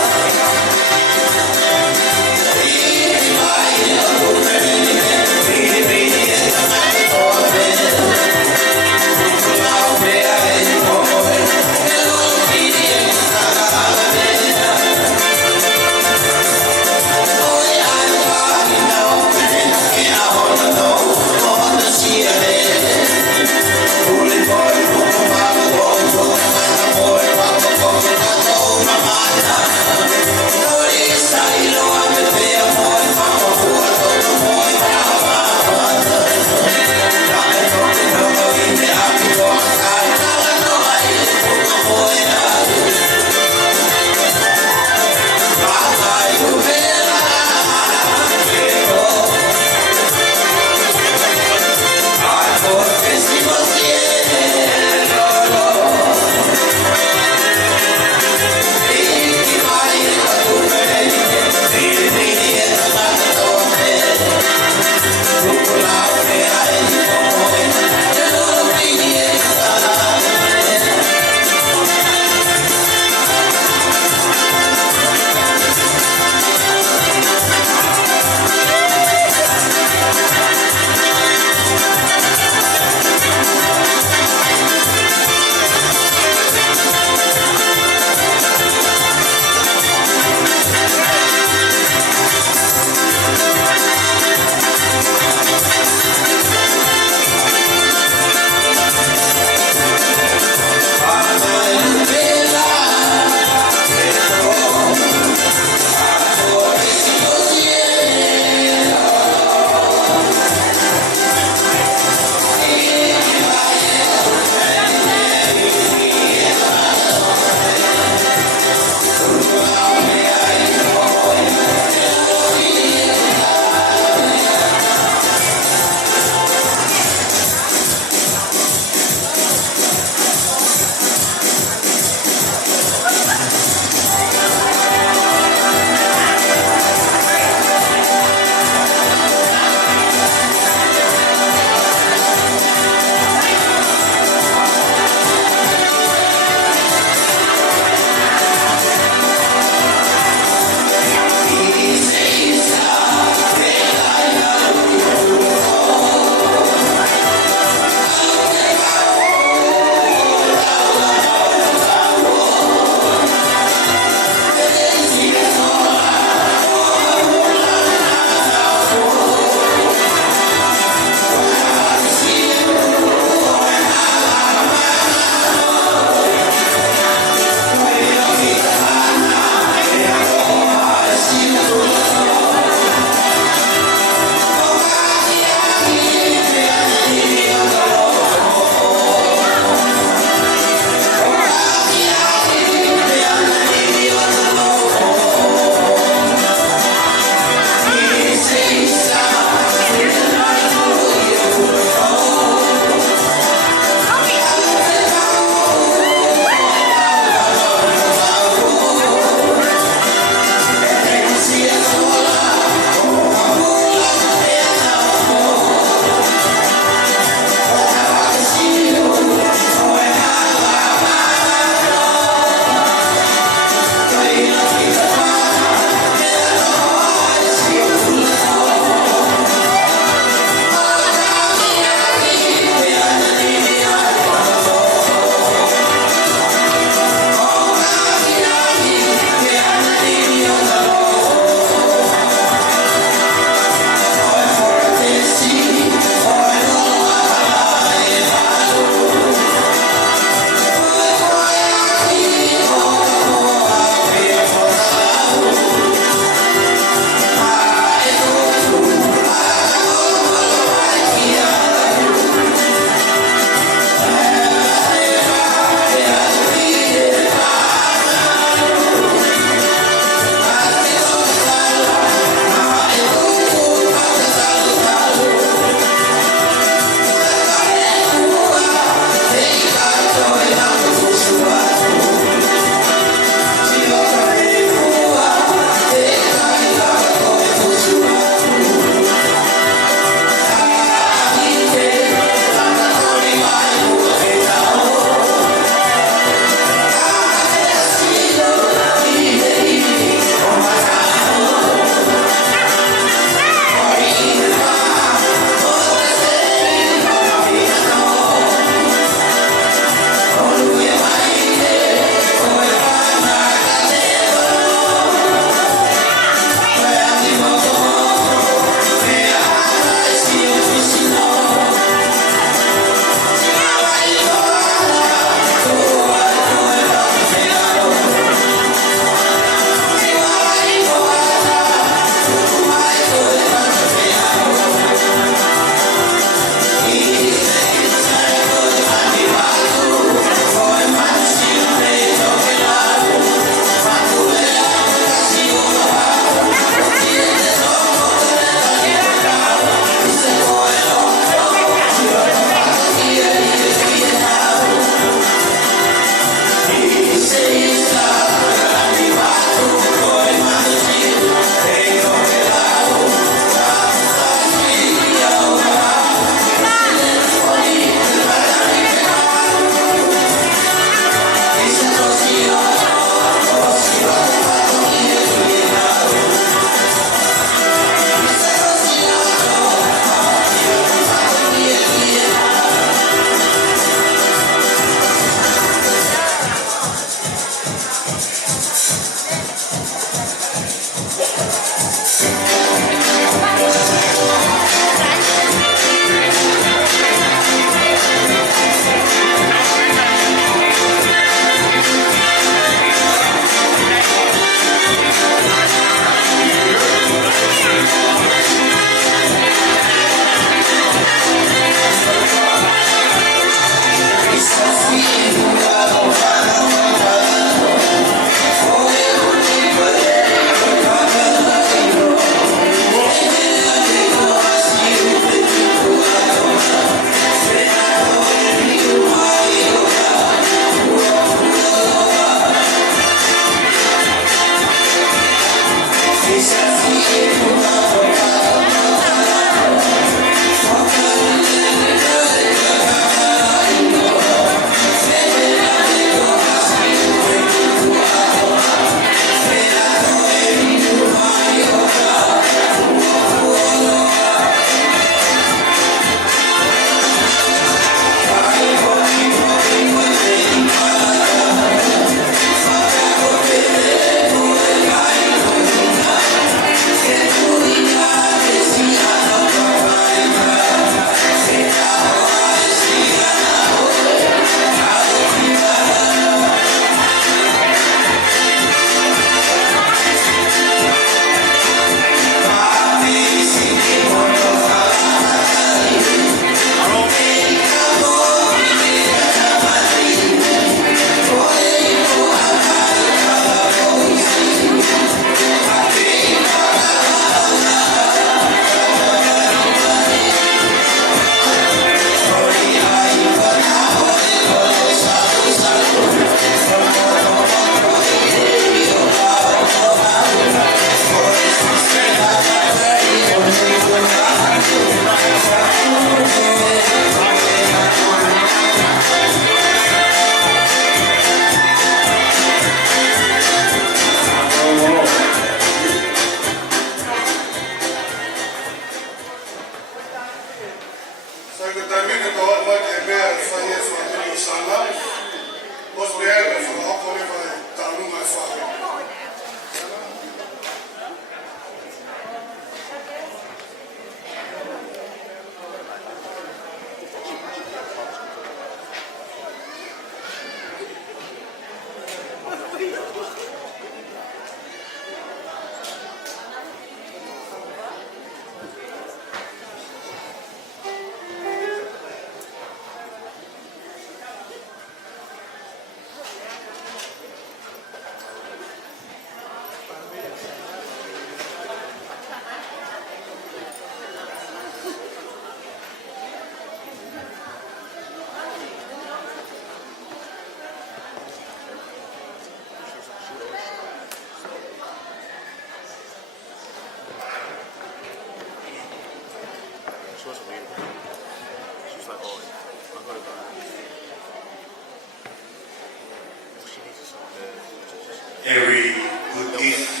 every good gift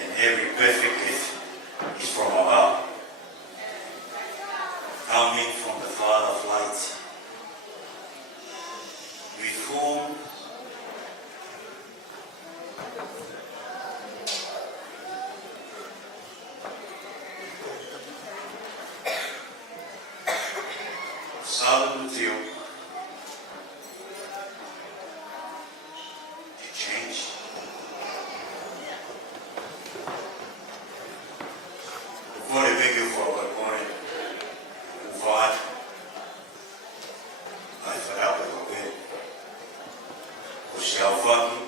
and every perfect gift is from above, coming from the Father of lights, with whom salutio to change. Before I thank you for what morning, God, I fed up a little bit. O shall fuck you.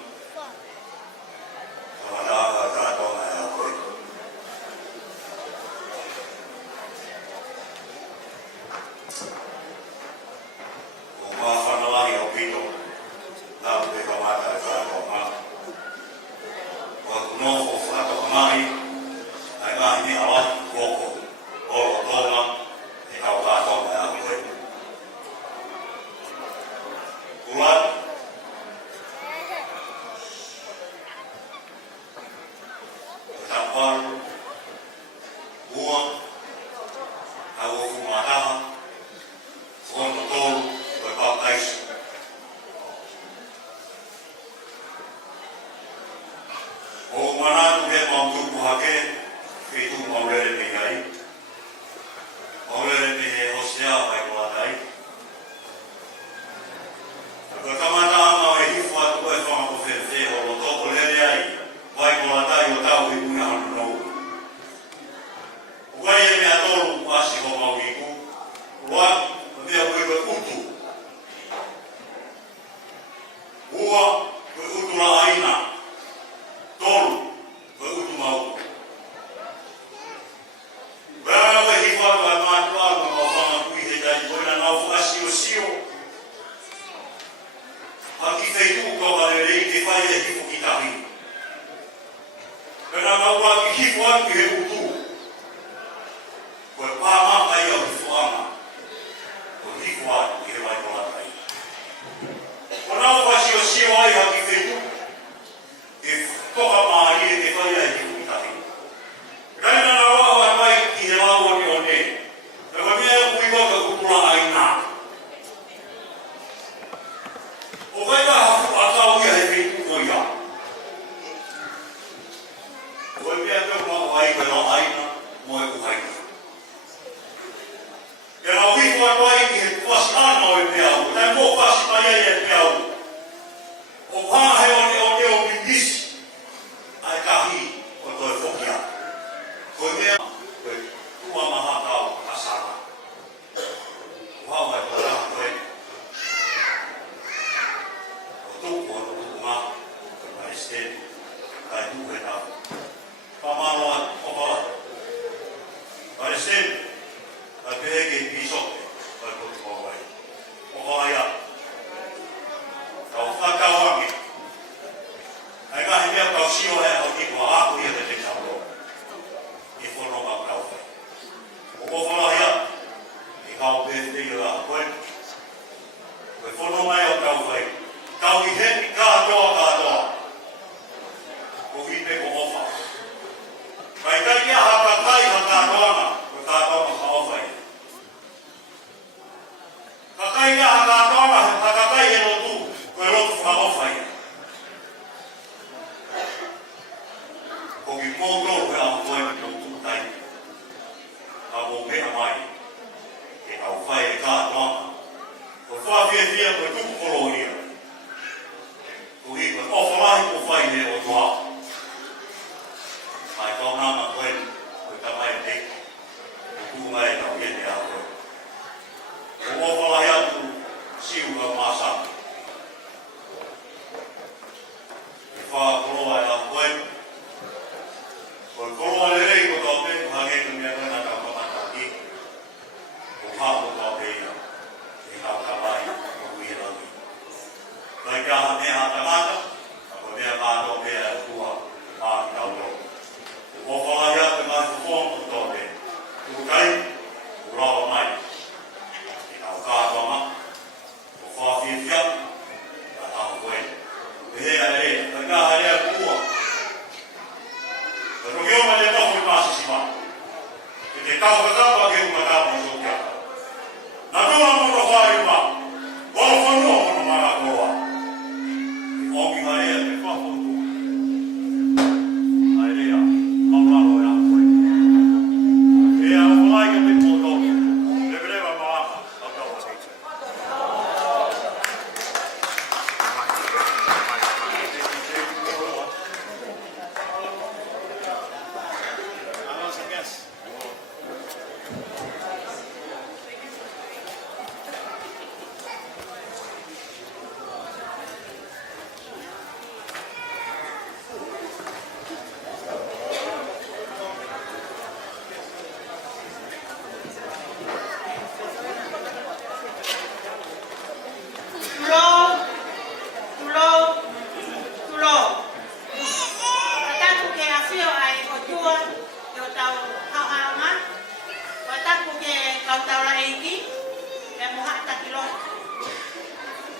lo.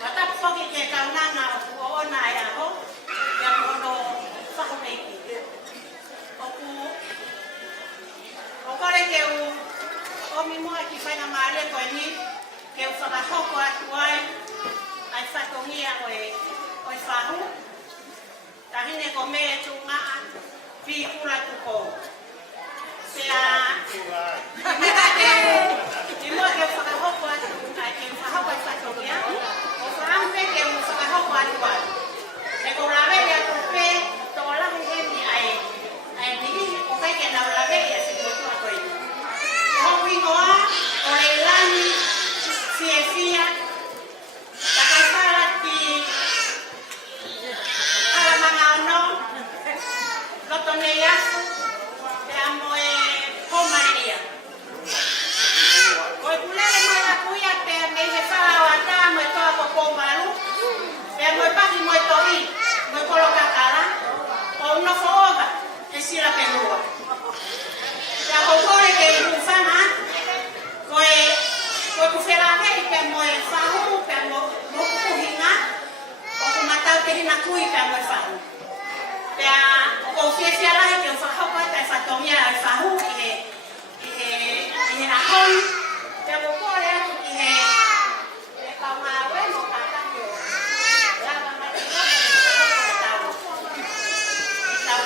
Mata foki ke kaunanga o na ya ho. Ya mono whakameiki. Oku o kore ke o mi moa ki whaina maare koe ni ke u whakahoko atu ai ai whatongia oe whahu. Tahine ko me tu ngaa pi kura tuko. Sea di moa ke u whakahoko atu ai ke u whahoko ai whatongia. O wharampe ke u whakahoko atu ai. E ko rawe ya tupe to alahi hemi ai nigi o kai ke na rawe ya si motu atoi. Hoingoa o leilani fiefia takasala ki alamangano lotone yasu te amoe pomaria. Oi kulele mara kuia te me he fala wata mo toa ko pomaru. Te mo paki mo tori mo koloka kala o no foga e sira pelua. Ya kokore ke ufana koe kufera ke pe mo e fahu pe mo kuhina o ku matau te hina kui pe mo e fahu. Pe o fiefia lai ke fahu ko te fatongia e fahu i na hon pe mo kore i he kaumawe mo katango. Lava mati ko tau. Tau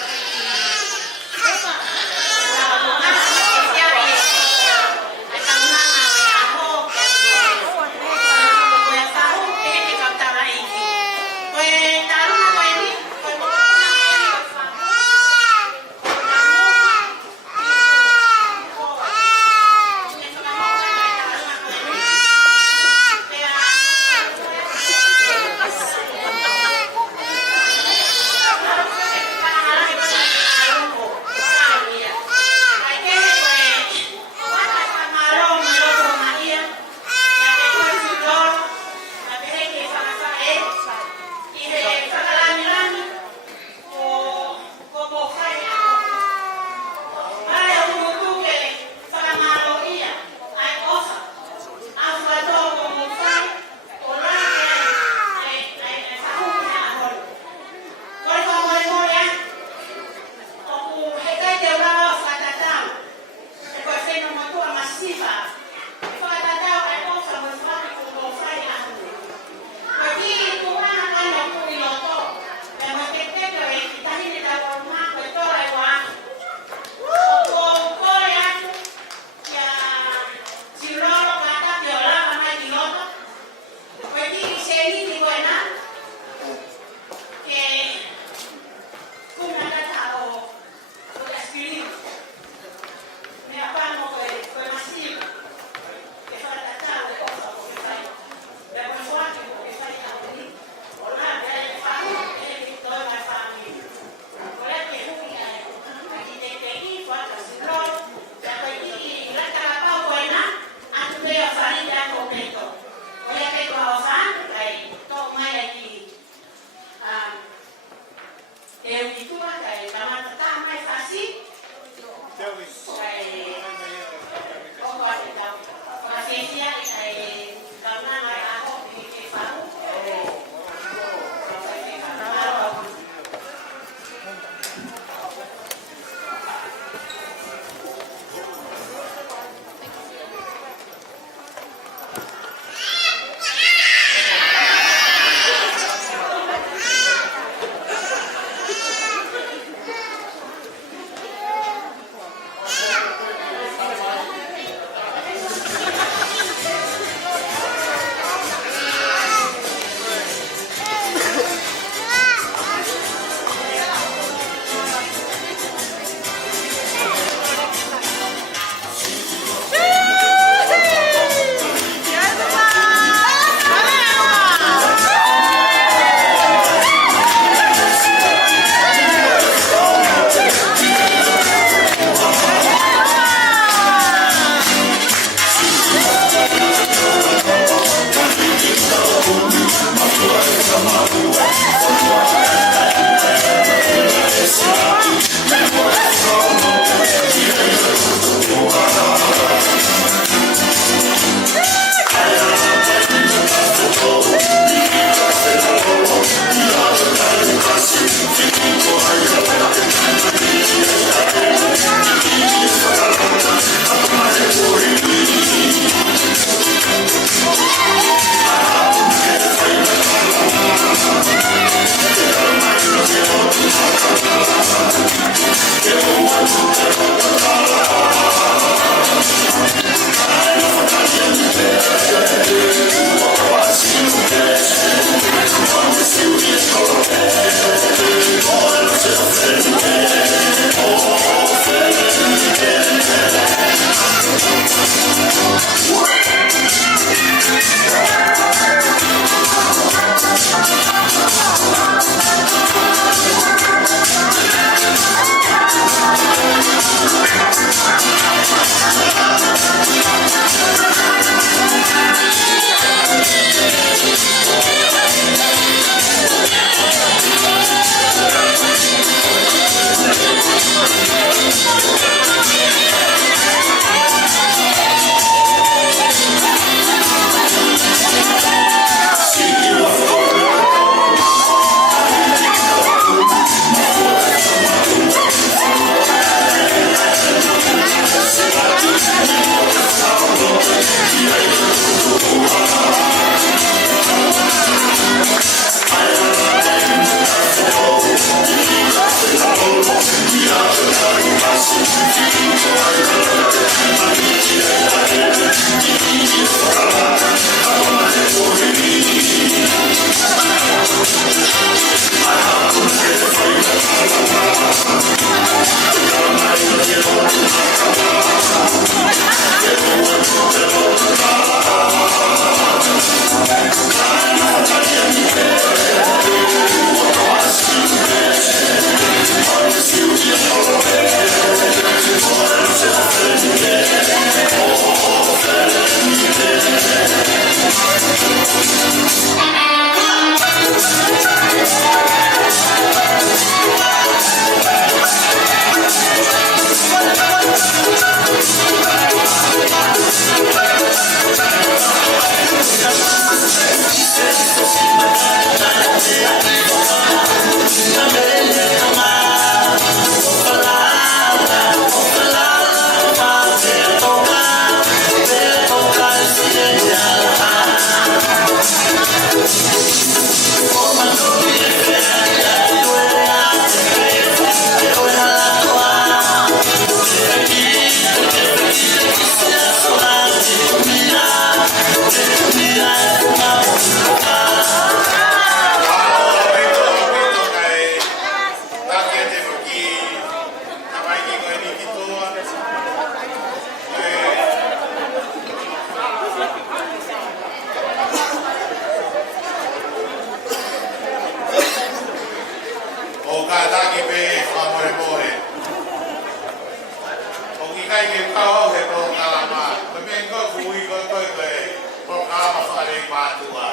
mātua.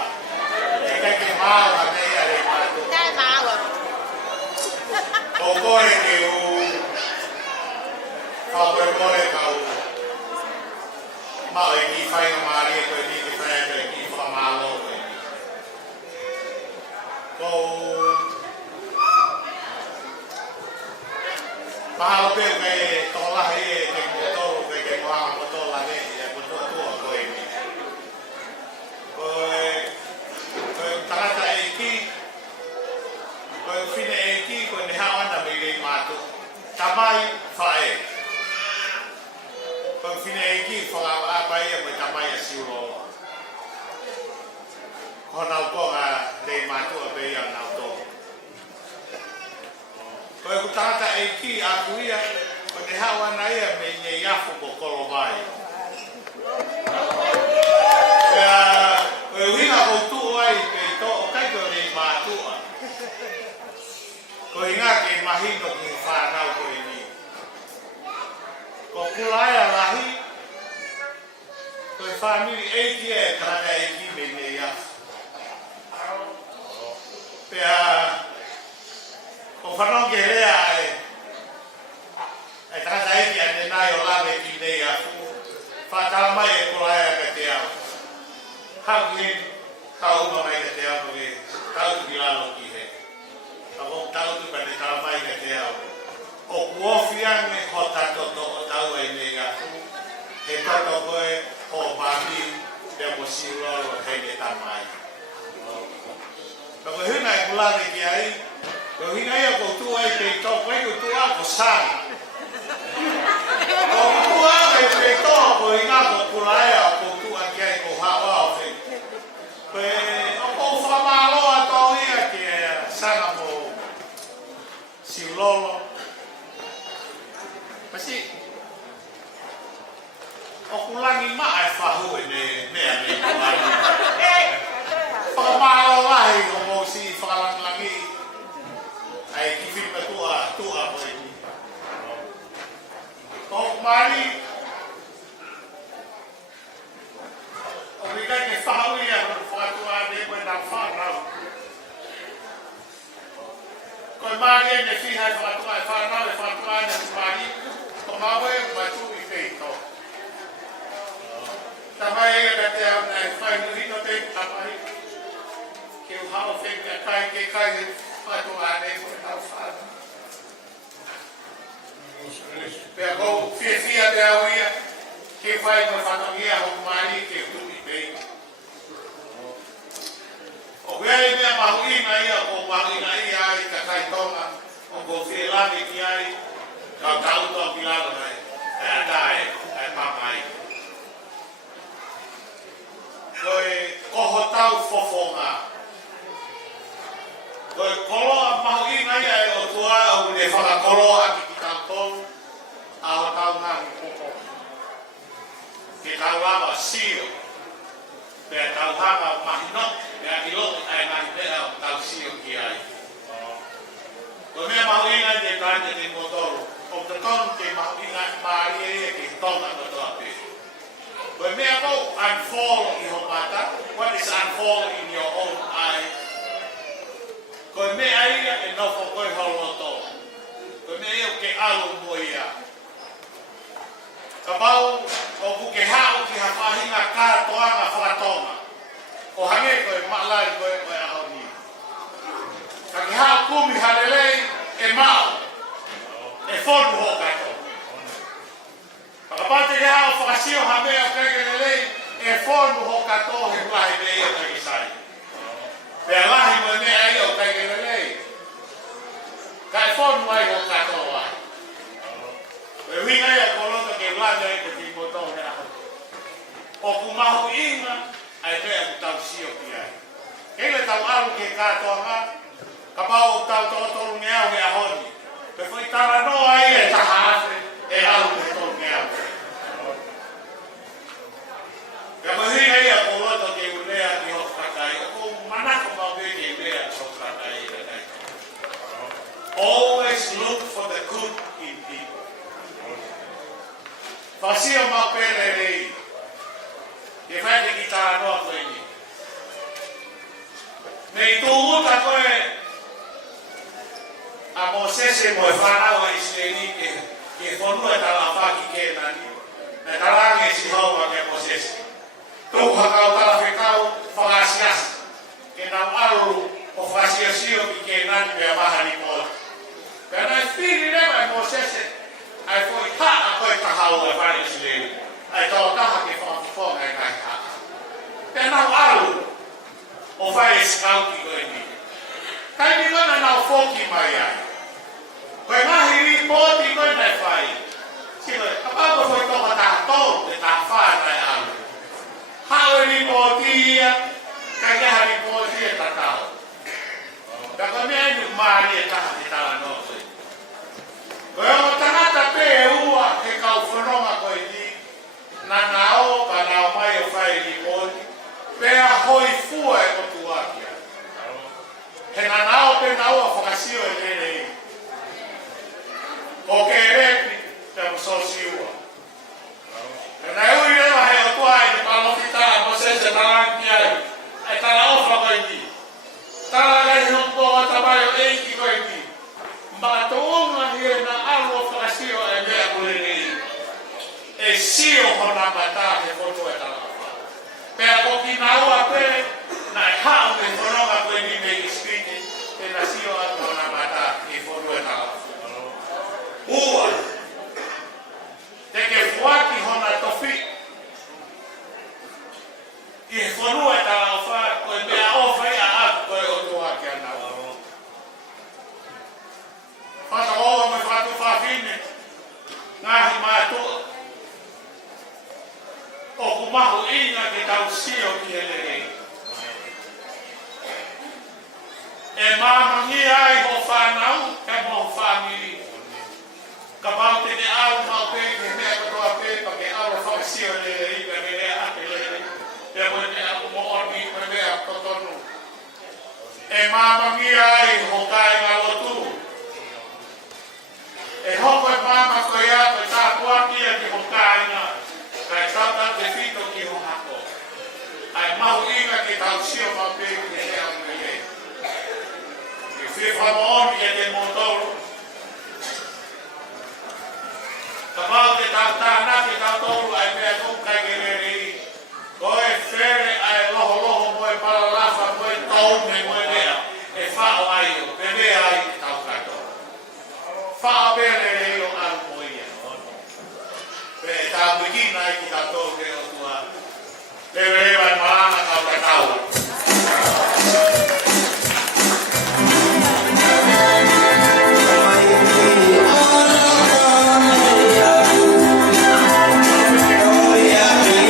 E kai ke māu hane ia le mātua. Nai māua. O kore ke u whapoe kore ka u mau e ki whainga maari e koe ni ke whainga e ki whamalo koe ni. Ko mahalo peo kai tolahi e ke motoro kai ke moanga motola ne e motoa tua koe ni. Koe tangata e ki koe whine e ki koe ne hawana me rei mātu. Tamai whae. Koe whine e ki whakaapa ia me tamai a siuroa. Ko nau konga rei mātu a pe ia nau tō. Koe ku tangata e ki a kuia koe ne hawana ia me nye iafu ko kolo vai. Koe winga ko tu ai pe tō o kai koe rei mātua. Ko inga ke mahino ki whanau koe ni. Ko kulaia lahi, koe whaniri eiki e karaka eiki me ne iafu. Pea, ko whanau ke rea e karaka eiki ane nai o lawe ki ne iafu. Whatala mai e kulaia ka te au. Hau ki kau mai ka te au koe, kau ki lalo ki he. Ako tau tu pa ne talamai ka te au. O kuofiange ho tatoto o tau ai nega. He toto koe o mami te mo siulolo hei ne tamai. Kako hina e kulane ki ai. Ko hina ia ko tu ai pe to koe ko tu a ko sang. Ko tu a pe to ko hina ko kulaia ko tu a ki ai ko hawa o fe. Koe o ko whamalo a tau ia ki sanga mo siulolo. Pasti o kulangi maa e whahu e mea me kulangi. Whakamalo lahi o mo si whakalangi ai ki whipa tua koe ni. O kumari o wikai ke whahu ia o whakatua ne koe nā whanau. Koe maari e ne whiha e whakatua e whanau e whakatua e ne kumari. Ko mawe mai tu i peito. Tamai e ka te au nei whainu hino te tamai. Ke u hao whenka kai ke kai e whatua ne koe nau whanu. Pea kou whiawhia te au ia. Ke whai koe whanongia ho kumari ke tu i peito. O wea e mea mahuina ia ko mahuina ia ai ka kai tonga. O ko whielani ki ai. Kau tahu tu aku bilang kan, ada mamai. Koi koho tahu fofonga. Koi kolo mahu ina ia o tua o le fala kolo aki ki kampong, au tahu ngang poko. Ke tahu lama sio, be tahu hama mahinot, be akilot ai ngang bela tahu sio kiai. Koi mea mahu ina dia tanya di motor. O te tonu ke mahina maari e ke tonga no toa pe. Koe mea kou unfall i ho mata. What is unfall in your own eye? Koe mea ia e nofo koe holoto. Koe mea ia ke alu mo ia. Ka mau o kuke hao ki ha mahina kātoanga whakatonga. O hange koe maalai koe ahoni. Ka ki hao kumi halelei e mau. E fonu ho kato. Pakapate le hao whakasio ha mea o kakelelei e fonu ho kato he lahi mea o kakisai. Pea lahi mo mea ia o kakelelei. Ka e fonu ai ho kato ai. E winga ia koloto ke lahi ai ke timoto he aho. O kumahu inga ai mea ku tau sio ki ai. Kele tau alu ke katoanga. Kapau tau totolu ngeau he ahoni. Pe foi tala no ai e tahafe e au ke tō mea. Ka mahi ai a koloto ke ulea ki ho kakai. O ko manako mau ke ulea ho kakai. Always look for the good in people. Fasio mau pele rei. Ke whaite ki tala noa koe ni. Nei tūta koe a Mosese mo e whanau a Isleni ke whonua e tala whaki ke nani. Na talange si haua ke Mosese. Tau hakau tala whekau whakasias. Ke nau aru o whasiasio ki ke nani pe a mahani mōta. Pena e whiri rewa e Mosese ai fwoi haa koe tahau e whani Isleni. Ai tau taha ke whawhawhonga e kai haa. Pena nau aru o whai e skauti koe ni. Kai ni kona nau whoki mai ai. Koe ngahi ri pōti koe nei whai. Sikoe, kapako whai toka taha tō e taha whātai alu. Hao e ri pōti ia, kai keha ri pōti e tatao. Ka koe mea ni maari e taha te tawa no koe. Koe o tangata pē e ua he kau whanonga koe ni. Na nao ka nao mai o whai ri pōti. Pea hoi fua e o tuakia. He na nao pe nao a whakasio e tere i. O ke repi te msosiua. E na ui rewa he o tua i te panoki taa Mosese talanki ai. Ai tala ofa koe ni. Tala gai hongko o tamai o eiki koe ni. Ma toonga hi e na alo o whakasio e mea kule ni. E sio hona mata he foto e tala. Pea ko ki naua pe na e hao me whanonga koe ni me ispiti e na sio atu hona mata e foto e tala. Ua, te ke fuaki hona tofi. I whanua e tala o wha, koe mea ofa i a atu koe o tua ki ana. Whata oa me whatu whawhine, ngahi mātua. O kumahu inga ke tau sio ki hele rei. E māmangi ai ho whanau, ke mo whamiri. Ka pau te ne au mau pe, ke mea katoa pe, pa ke au whakasio le rei, pe me rea ake le rei. Te mo ne aku mo ormi, pe mea kotonu. E māmangi ai ho kai ngā lotu. E hoko e māma koe a, koe tā kuaki a ki ho kai ngā. Kai tata te whito ki ho hako. Ai mahu inga ki tau sio mau pe ki he au me le. Ki whiwhama oni e te motoru. Ka mau te tau tāna ki tau toru ai mea kukai ke reri. Koe where ai loho loho moe paralafa moe taume moe lea. E whao ai o, pe mea ai ki tau kato. Whao pere rei o aru moe ia. Pe tā wikina i ki tato ke o tua. Te rewa i maranga kau te kaua. Oh, yeah.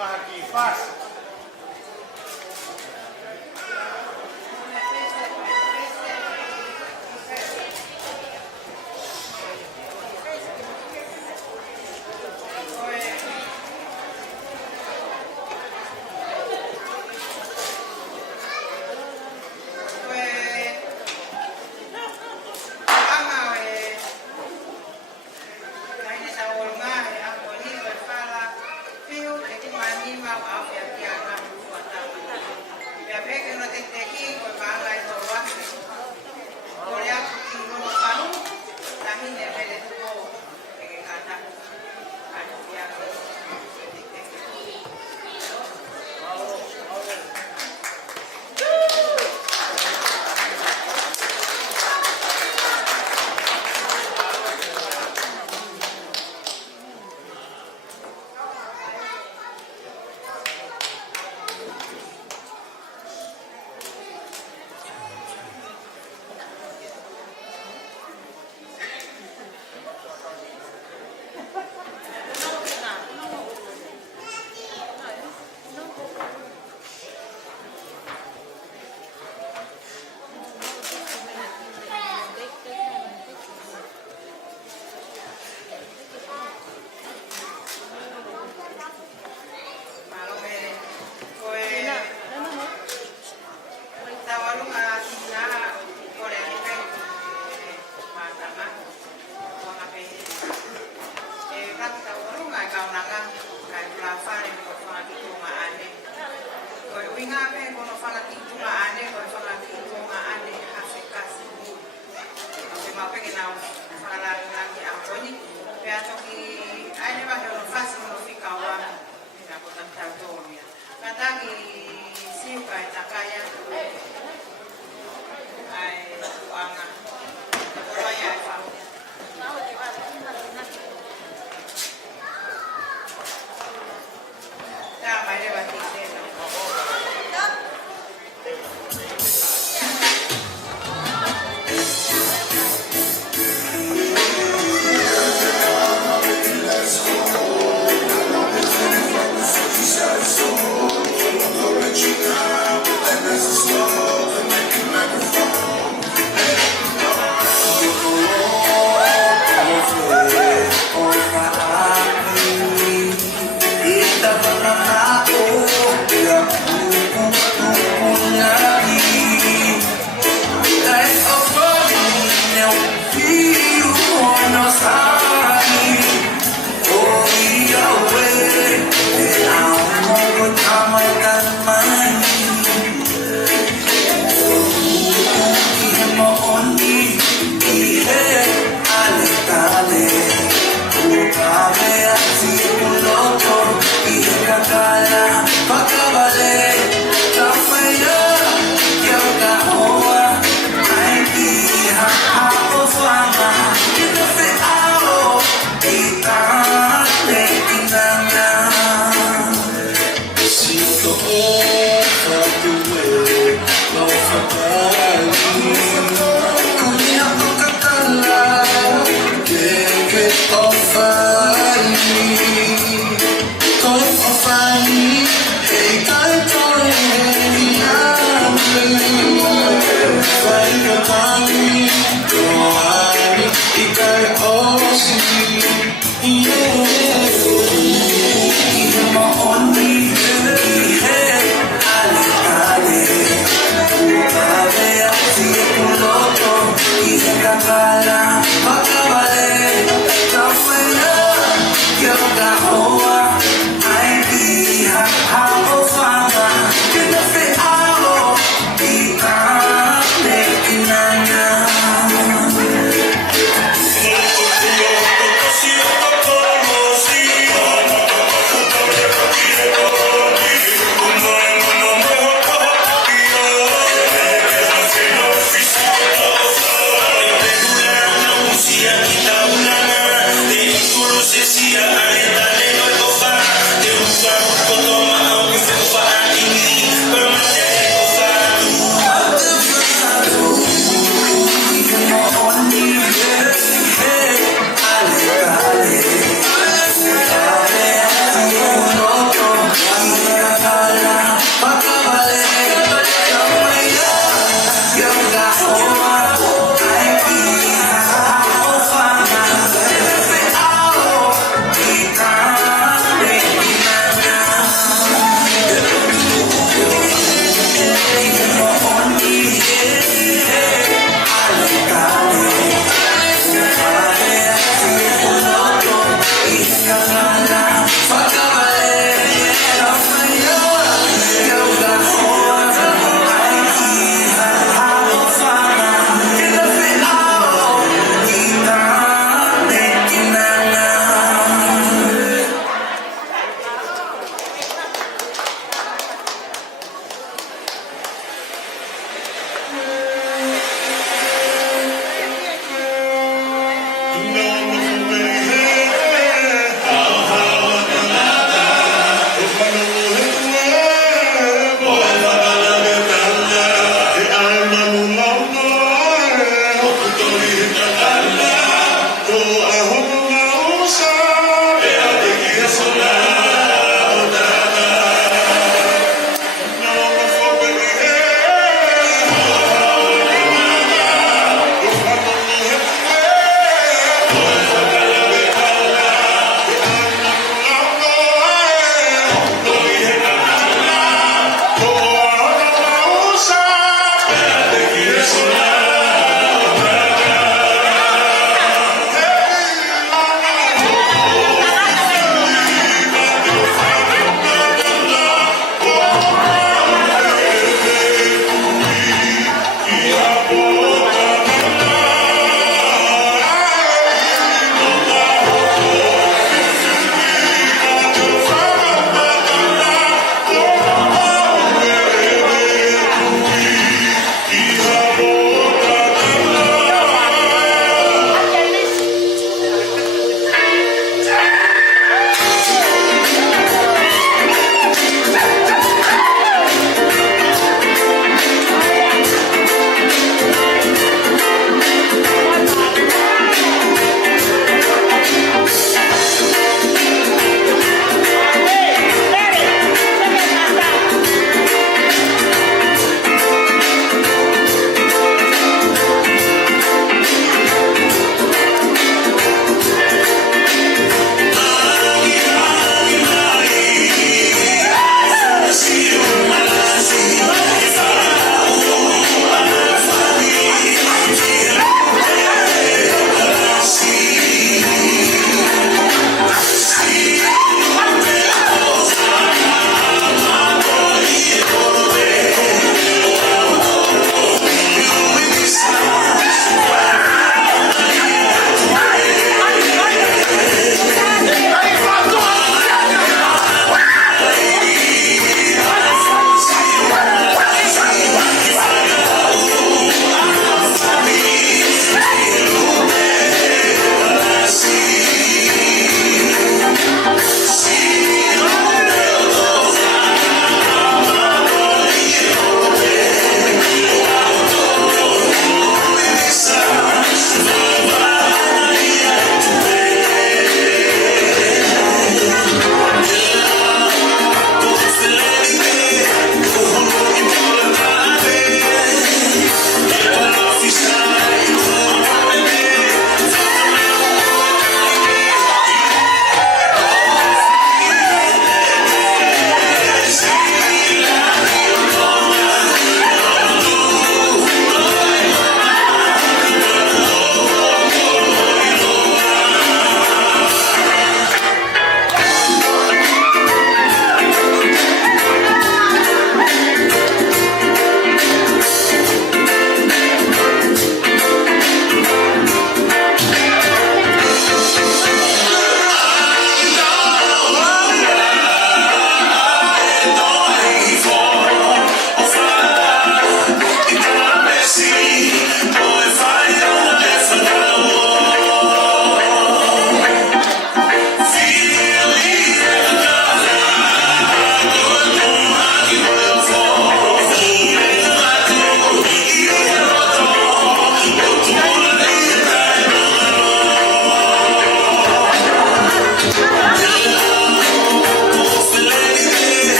mahaki fast.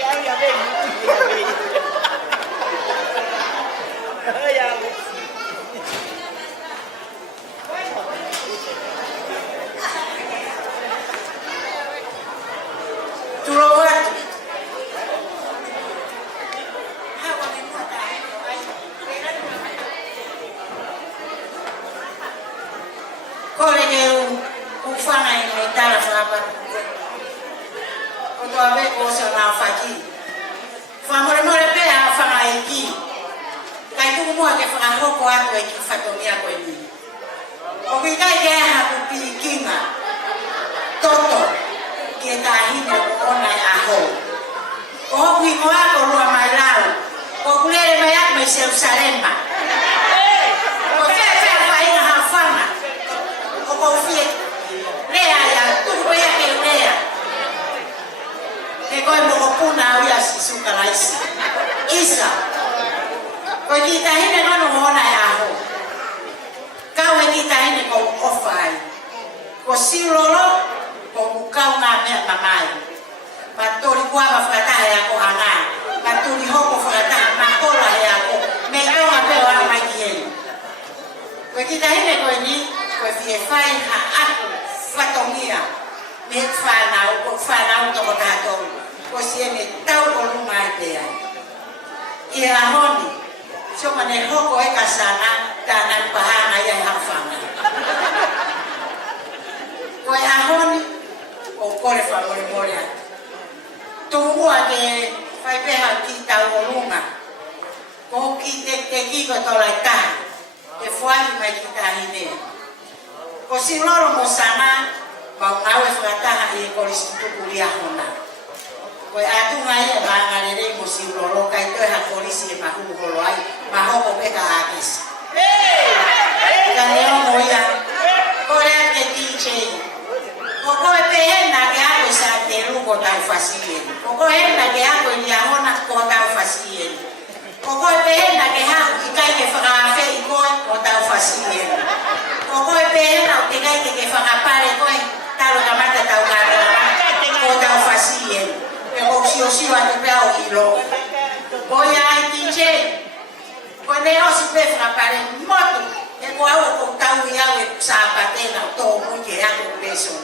cháu nhà mình. Nhà mình. Kole ke ufanga ni tala fapa. Koto abe ko so na faki. Famore more pe a fanga iki. Kai tu mo ke fanga hoko ato iki fatomia ko ni. O ki kai ke ha ku pikinga. Toto ke ta hina ona aho. Ko ku mo ako lo mai lao. Ko kulele mai ak mai Jerusalem. Ko fe fa ina ha fanga. Confie lea ya tuko yake lea ke koi mo kuna ya sisuka laisi isa ko kita hine no mona ya ho kawe kita hine ko ofai ko sirolo ko kau na me mamai patori kwa mafata ya ko ana patori ho ko fata na kola ya ko me yo ape wa magien ko kita hine ko ni ko fie fai ha aku fatomia me fana to ko tato ko sie me tau ko lumai dia ia honi so mane hoko e kasana tanan pahana ya hafanga ko ia honi o kore favore moria tu age fai pe ha ki tau luma ko ki te ki ko to la ta e fuani mai ki ta hine ko si loro mo sana mau ngawe fataha e ko ristu kuliah hona ko atu ngai ma ngare mo si loro kai to ha polisi e mahu holo ai ma ho ko peka akis kan yo mo ya ko ya ke tiche ko pe na ke ako sa te lu ko ta fasie ko na ke ako ya hona ko ta fasie ko pe na ke ha kai ke fa fe ko ta fasie ko pe na te kai ke fa pare ko talo kamata tau ngare ko ta fasie o si va te pea o hilo ko ya tiche ko ne o si pe fa pare moto e ko au ko tau ya we sa patena to mo ke ya ko peso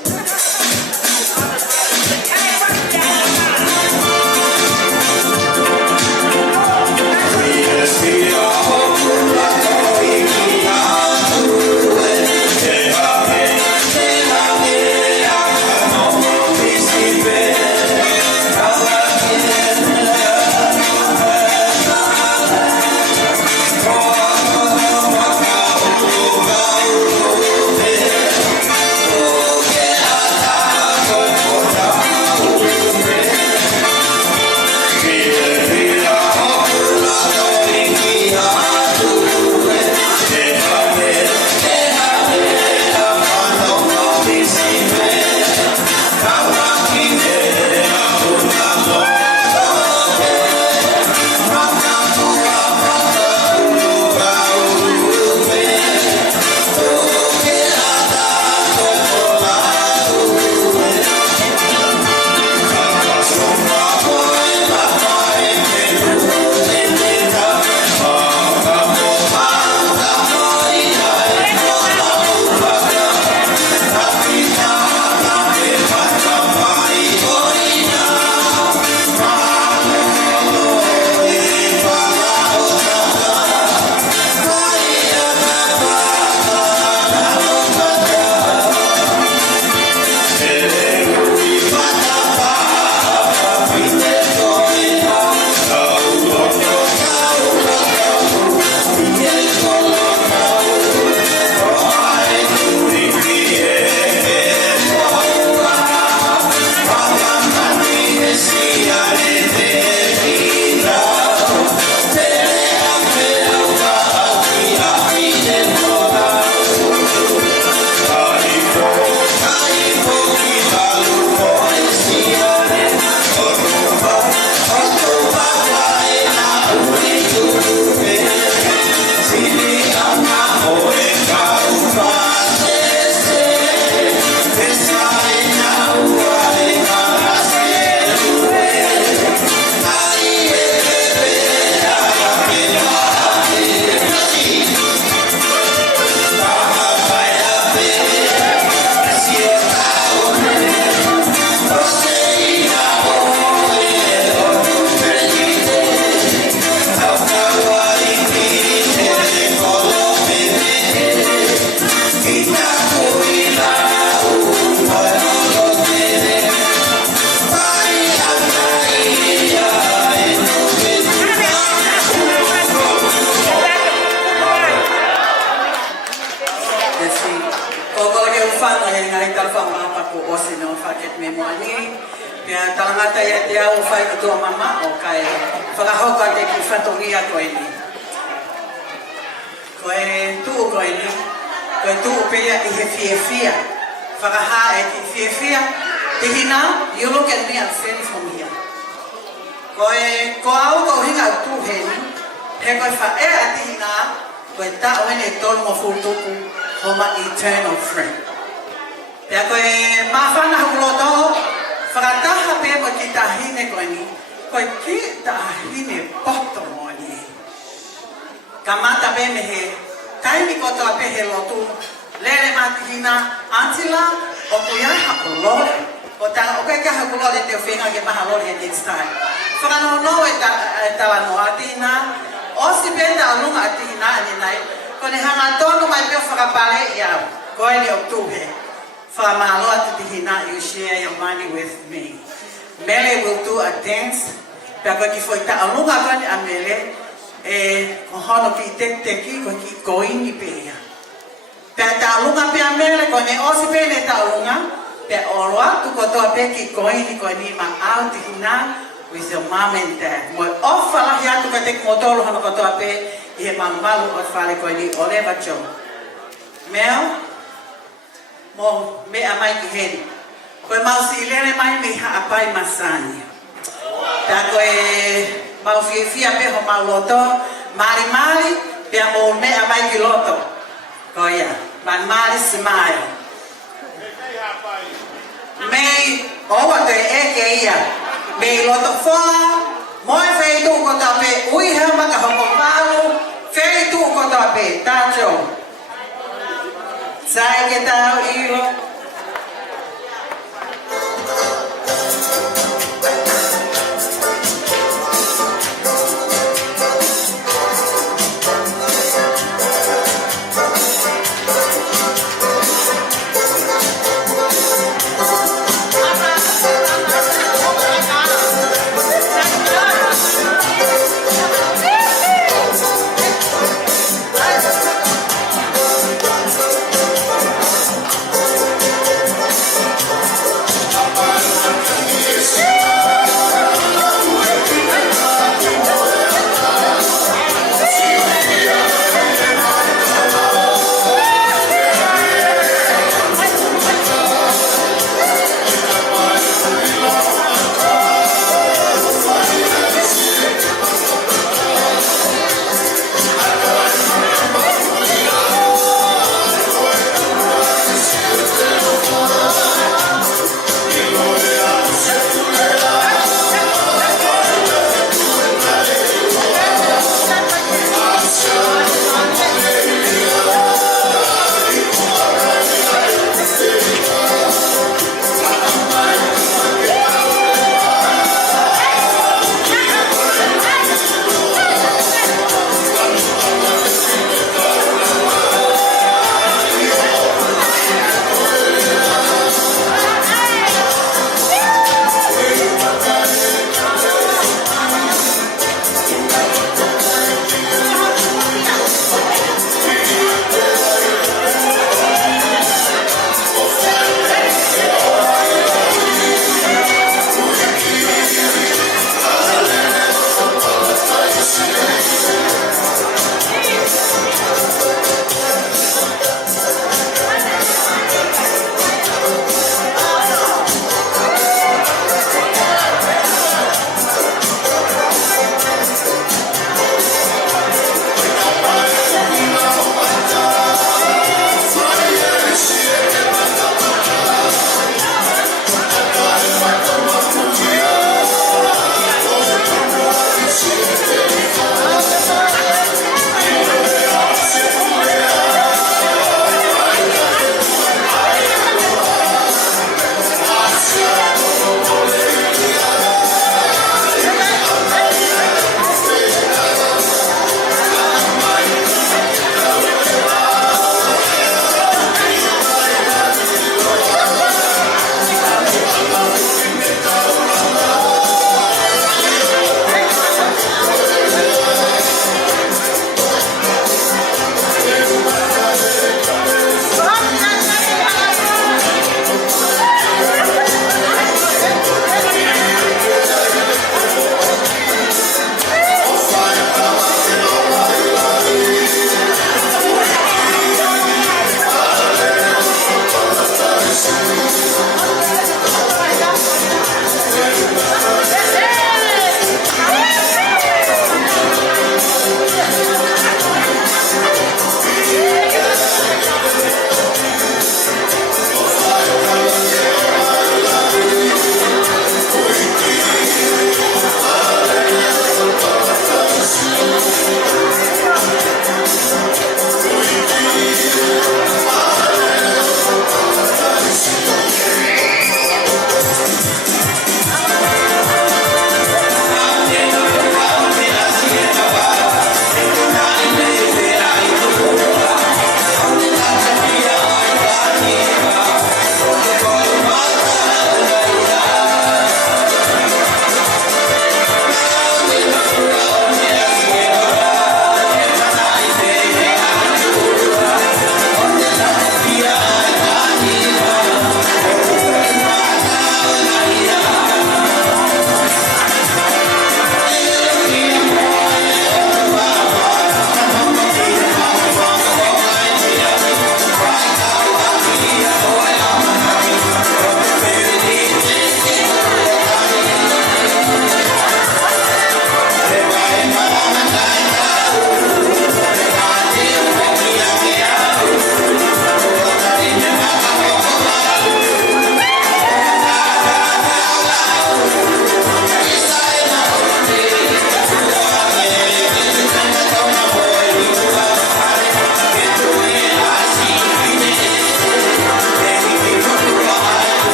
Oh, tangata ia te au whai o tua mama o kai whakahoka te ki whatongia koe ni. Koe tuu koe ni, koe tuu pea i he fia. Whakaha e ki fia. Te hina, you look at me and feel from here. Ko au ko hinga tu he ni, he koe whae a te hina, koe ta o ene tolu mo futuku homa eternal friend. Pea koe mawhana hakuloto, whakataha pe mo ki tahine koe ni, koe ki tahine poto mo ni. Ka mata pe me he, kaimi kotoa pe he lotu, lele matihina antila o kuia hakulole. O tanga o kai ka hakulole te whenga ke maha lole next time. Whakano no e tawa no atina, o si penta alunga atina ane nai, kone hanga tono mai peo whakapale iau, koe ni o tuhe. Whakamaloa te tihina, you share your money with me. Mele will do a dance, pia koe ki foi ta alunga kone a mele, ko hono ki teki, koe ki koini pea. Pea ta alunga pia mele, kone o si pene ta alunga, pea oroa, tu kotoa pe ki koini koini ma au tihina, with your mom and dad. Moi ofa lahi atu ka te kumotolo hana kotoa pe, i he mamalu o whale koini o lewa cho. Mel, mo mea mai ki heri. Koe mausi ilere mai me ha apai masani. Pea koe mau fia pe ho mau loto, mari, pea mo mea mai ki loto. Koe ia, mari smile. Mei, owa te eke ia. Mei loto wha, moe whei tu kota pe, ui hea maka hoko malu, whei tu kota pe, tācho. Sai ke tau ilo.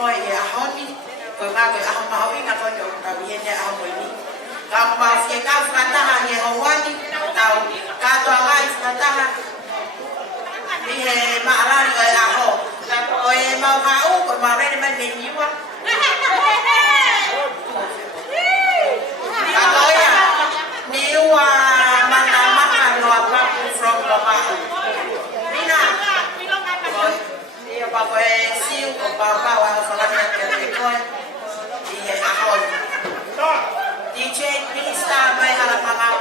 koe e ahoni, koe ngā koe aho maho inga koe o tau iene aho koe ni. Ka mau fie ka whakataha ni e hawani, tau katoa ngai whakataha, ni he maarani koe aho. Koe e mau hau, koe mau rene mai me niwa. Ka koe a, ni ua mana maka noa papu from Babahu. Nina, koe, ni o pa koe siu, o pa pao a whakana ke koe, ni he ahoni. DJ Minister mai harapangau.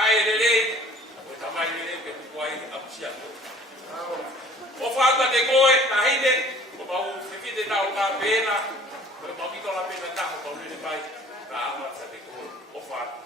whakaerere, o tamairere ke kukuai apusia. O whaaka te koe, na heine, o mau whiwhite tau ngā pēna, o mau mito la pēna taho tau nene mai, ka amata te koe, o whaaka.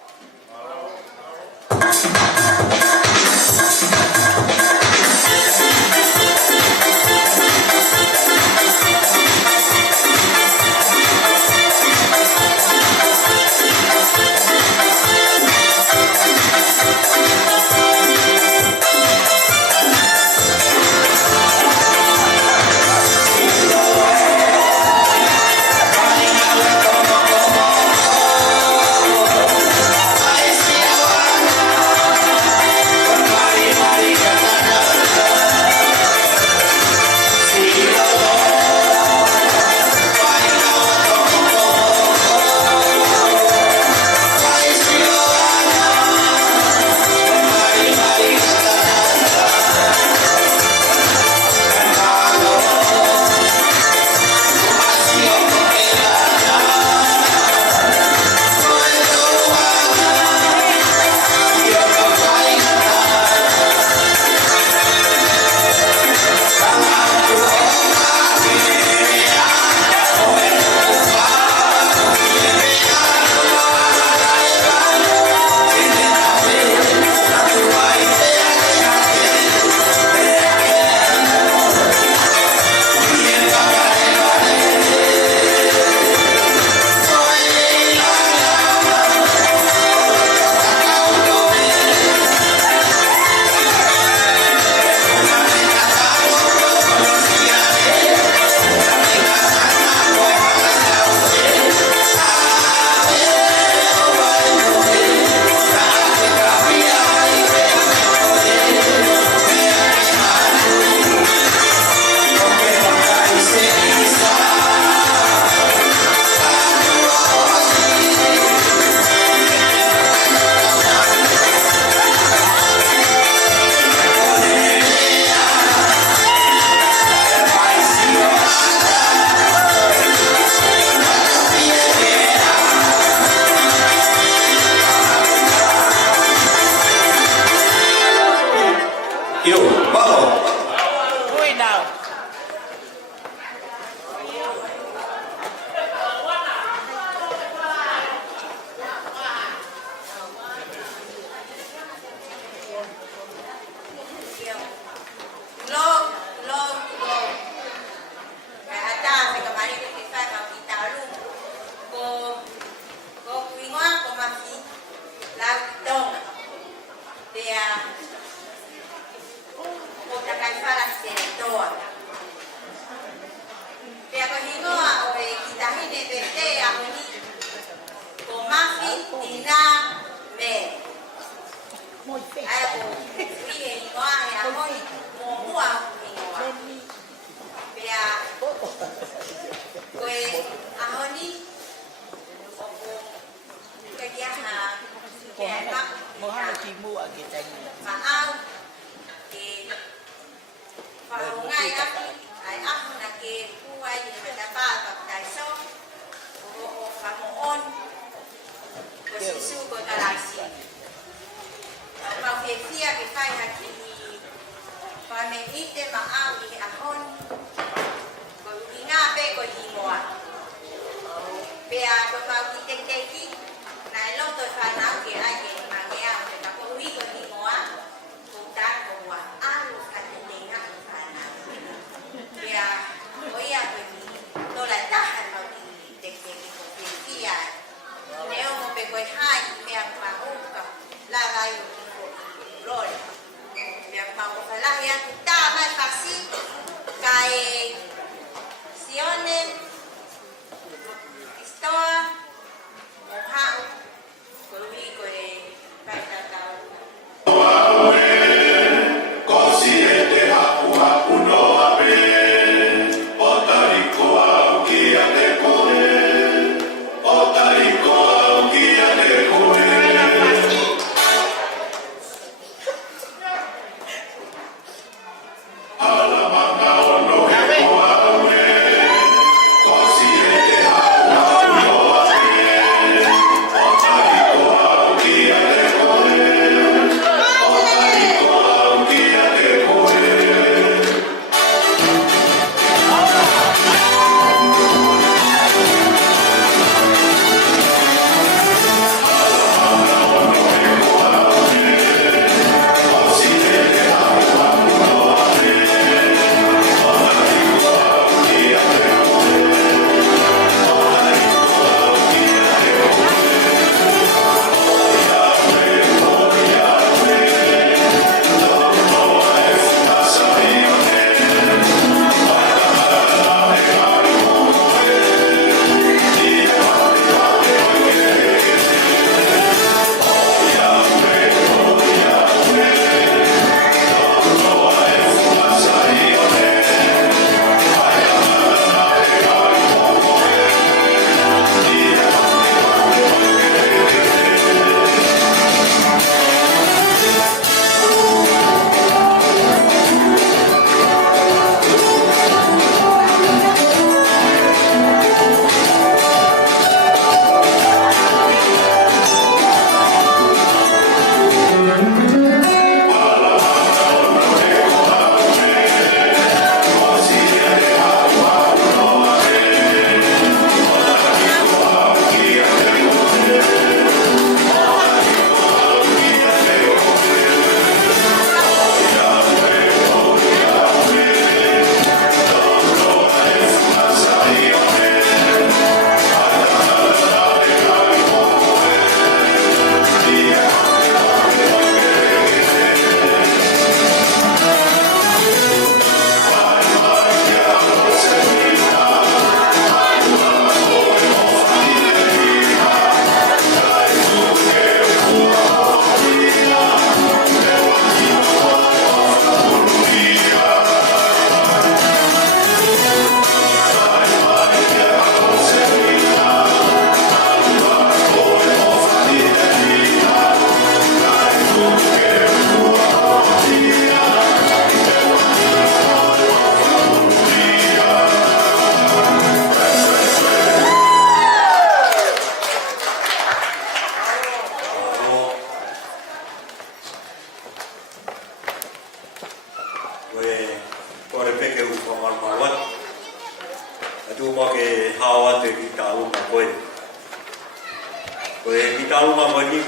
kita alunga koe ni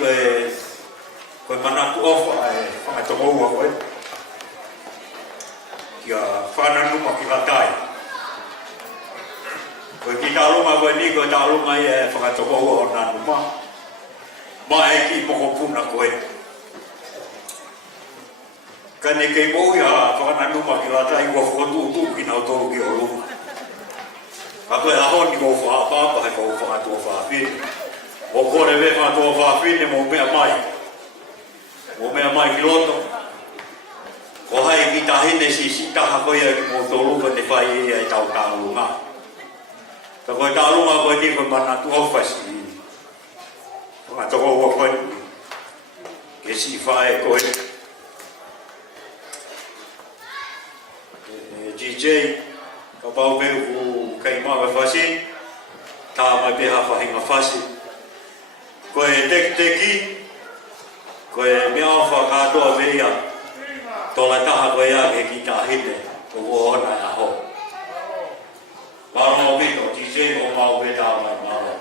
koe manaku ofa whakatongo ua koe. Kia whananu ma ki ratai. Koe kita alunga koe ni koe ta alunga whakatongo ua o nanu ma. Ma ki moko puna koe. Kane kei mo ia whakananu ma ki ratai kua whakotu ki nau tolu ki o lunga. Ka koe ahoni ko whaapapa he ko whakatua whaapiri. O kore we whatua whaapiri mo mea mai. Mo mea mai ki roto. Ko hai ki tahine si taha koe ki mo toluka te whai ia i tau tālunga. Ka koe tālunga koe ni koe mana tu ofasi. Whakatoko ua koe. Ke si whae koe. DJ ka pau peu ku kai mawe whasi, tā mai peha whahinga whasi. Koe teki, koe mea whakatoa veia, tola taha koe ake ki tā hine, ko ohona e aho. Waro o vito, DJ o mau pe tā mai mawe.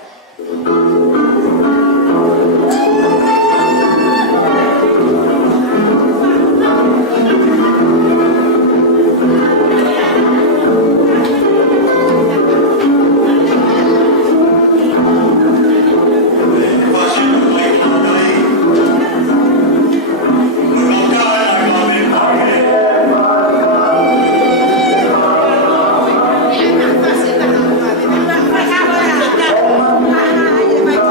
Vai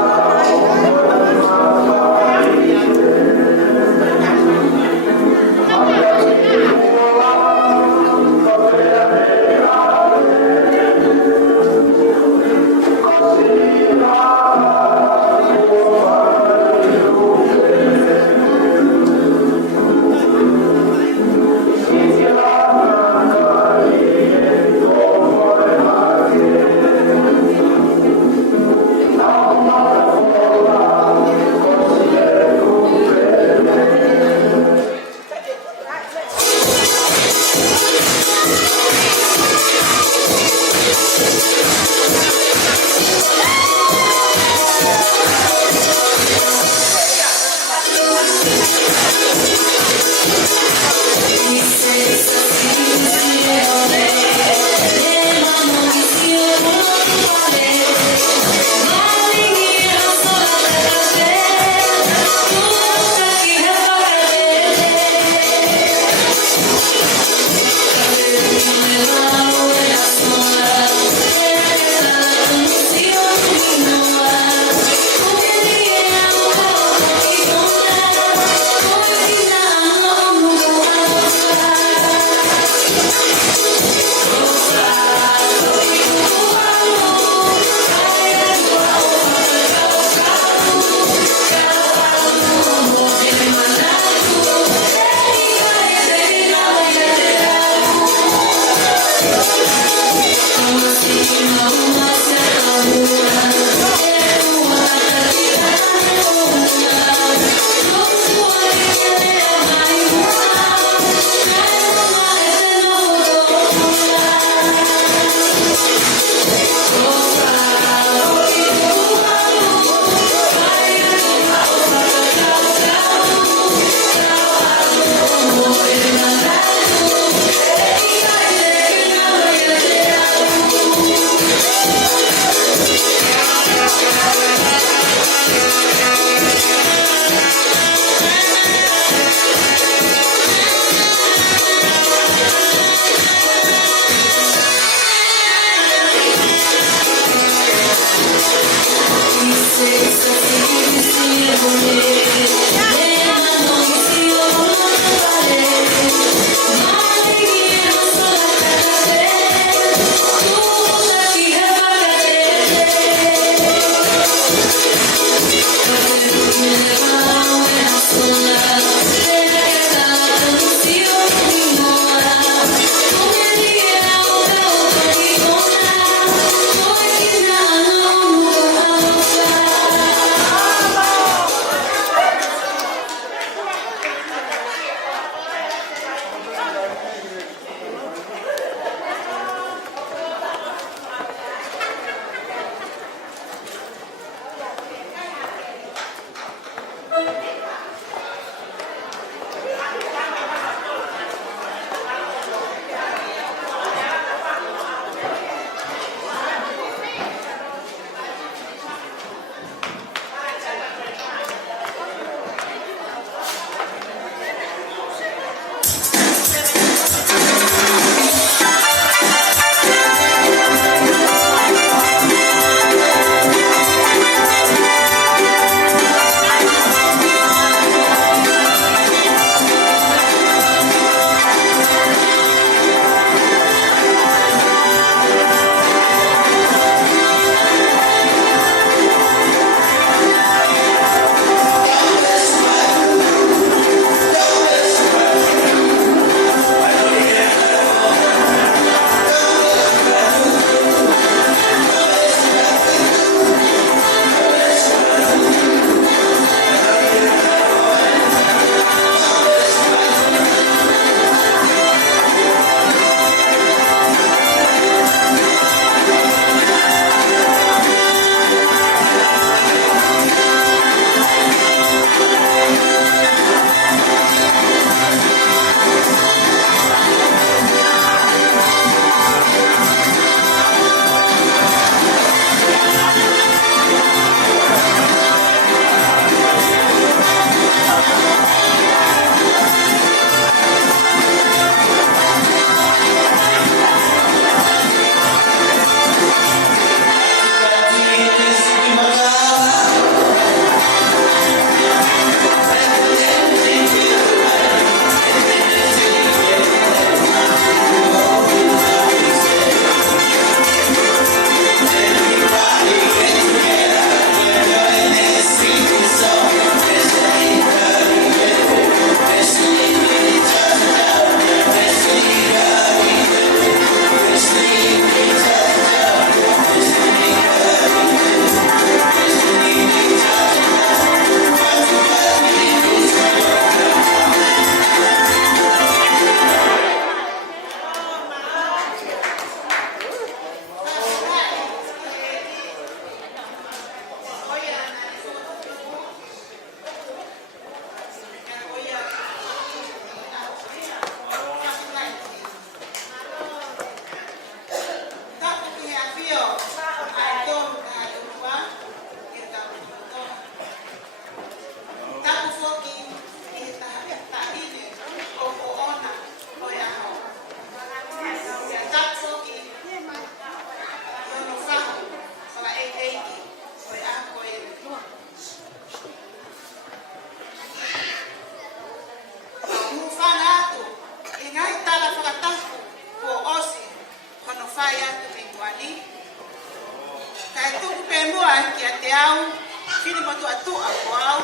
tu atu a koau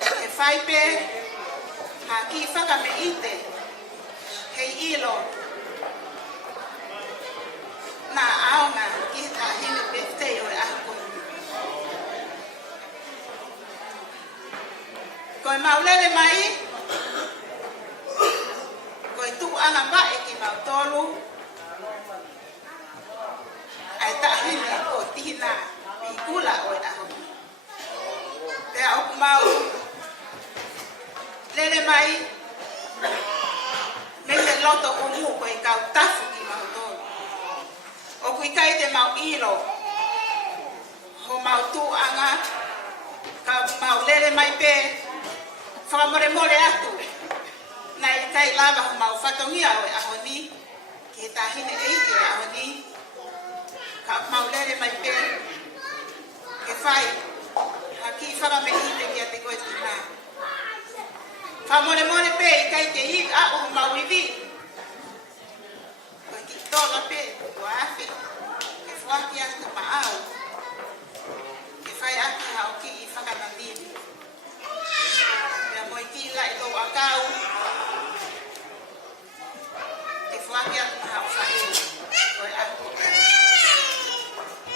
e whai pe ha ki whaka me ite hei ilo na aonga ki ta hine birthday o e ako. Koe maulele mai, koe tu ana ba e ki mau tolu, ai ta hine o tina pi kula o e ako. Te au mau lele mai, me te loto o mu koe kau tafu ki mau tolu. O kui kai te mau ilo, ho mau tu anga, ka mau lele mai pe, whamore more atu. Nai kai lava ho mau whatongia o e aho ni, ki ta hine eike e aho ni, ka mau lele mai pe, ke whai, ha ki whara me ite ki a te koe tina. Whamore more pe, i kai te hik a o mau iwi, koe ki tōna pe, o awhi, ke whaki atu maau, ke whai atu hao ki i whakananini. Pea moi ki lai tō akau, ke whaki atu hao whai, koe atu.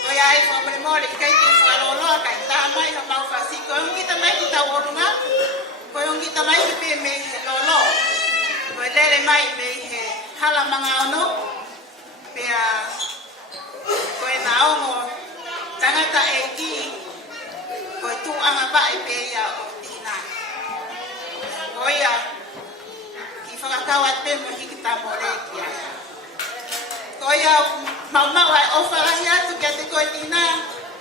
Koe ai whamore more, i kai te whaloloa, kai tā mai ho mau whasi, koe ongita mai ki tau orunga, koe ongita mai ki pe me he lolo, koe lere mai me he hala mga ono, pea koe na ongo tangata e ki koe tu anga ba e pe ia o tina. Koe ia ki whakakawat pe mo hiki ta more ki aia. Koe ia mau mau ai ofalahi atu kia te koe tina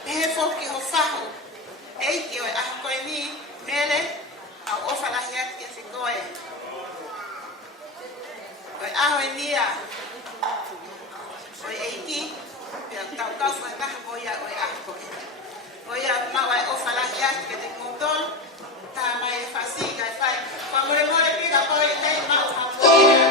me he foki ho whaho. Eiki oi aha koe ni mele au ofalahi atu kia te koe. Koe aho e nia koe eiki, pia tau kau whataha koia oe ako e. Koia mawai o whalahi atu ke te kutol, taha mai e whasiga e whai. Whamore more pika koe e nei mau hamoia.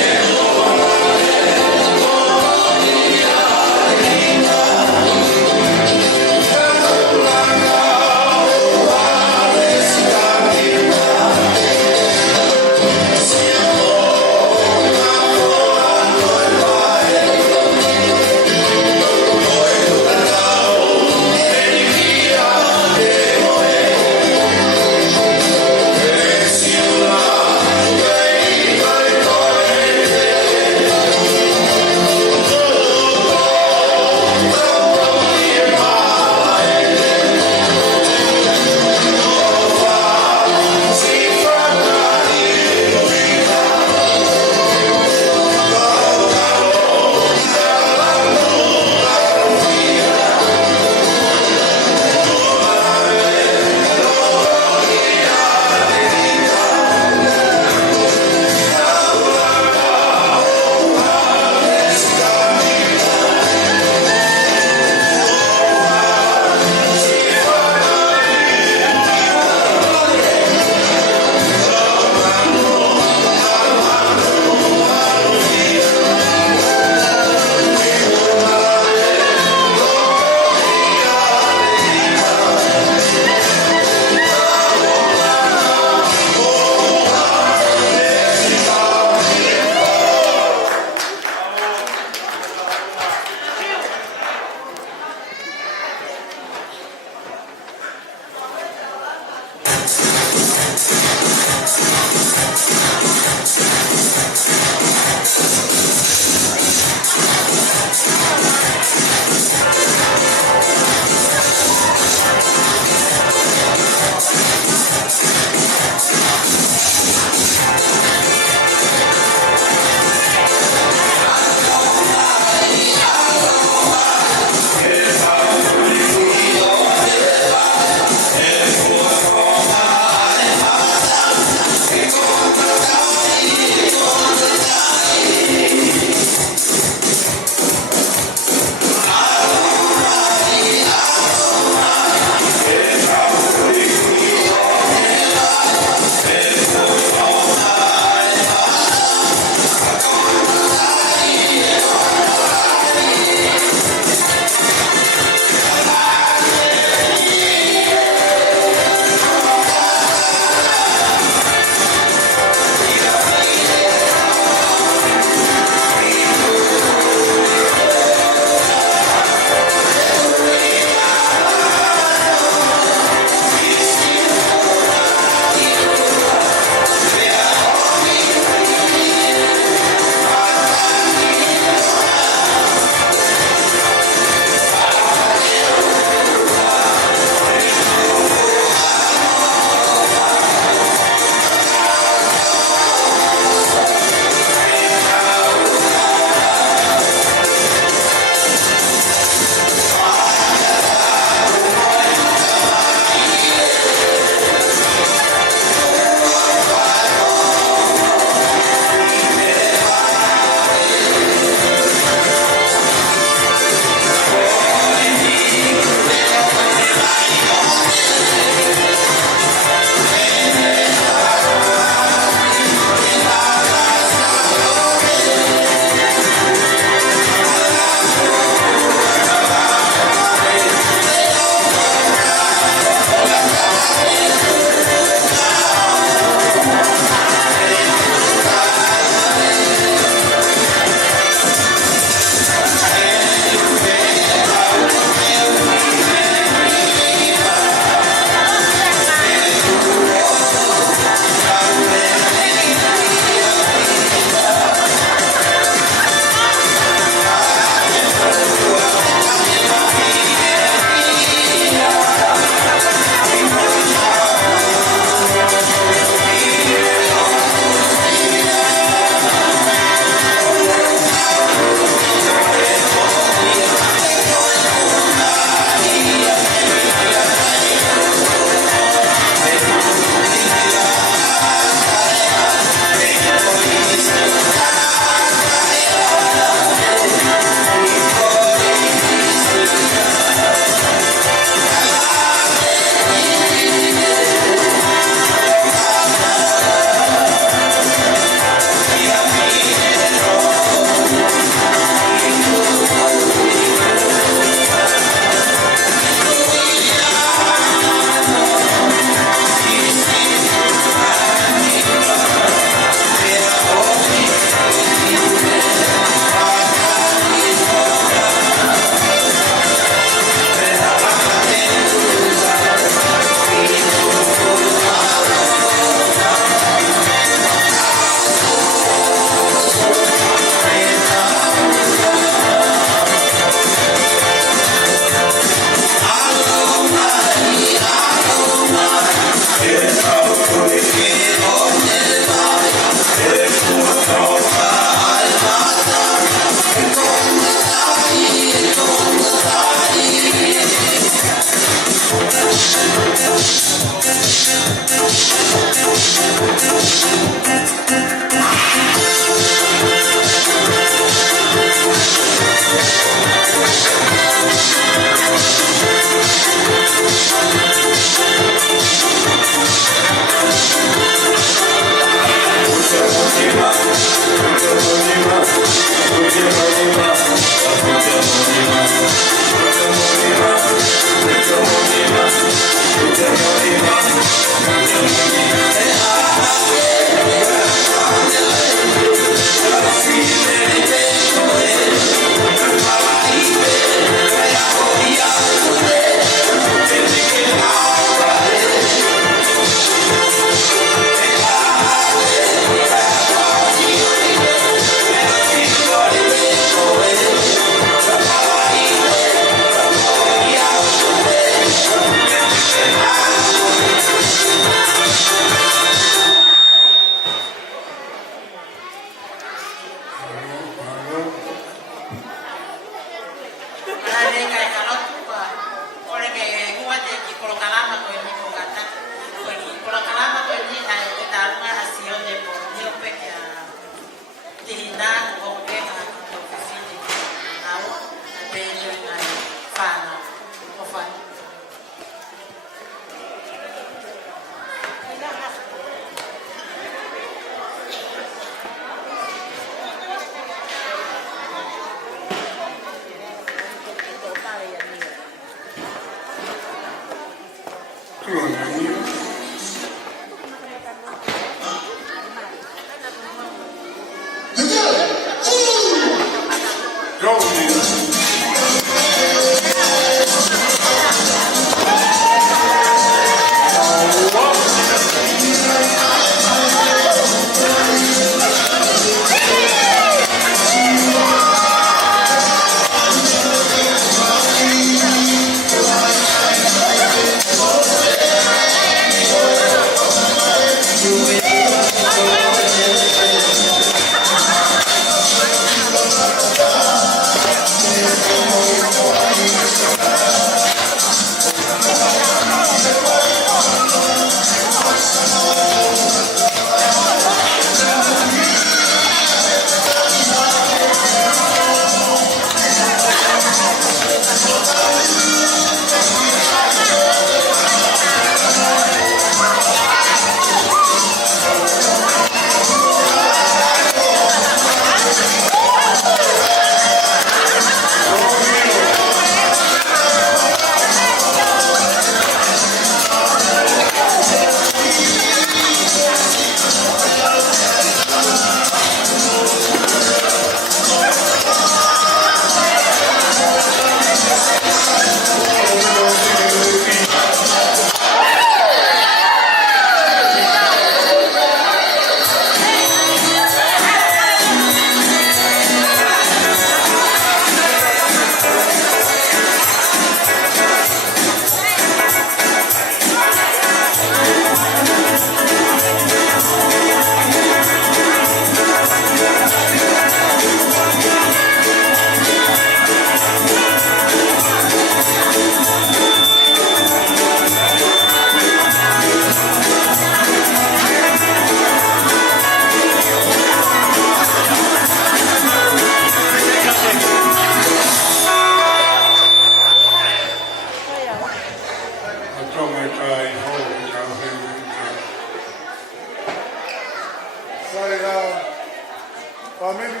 Family,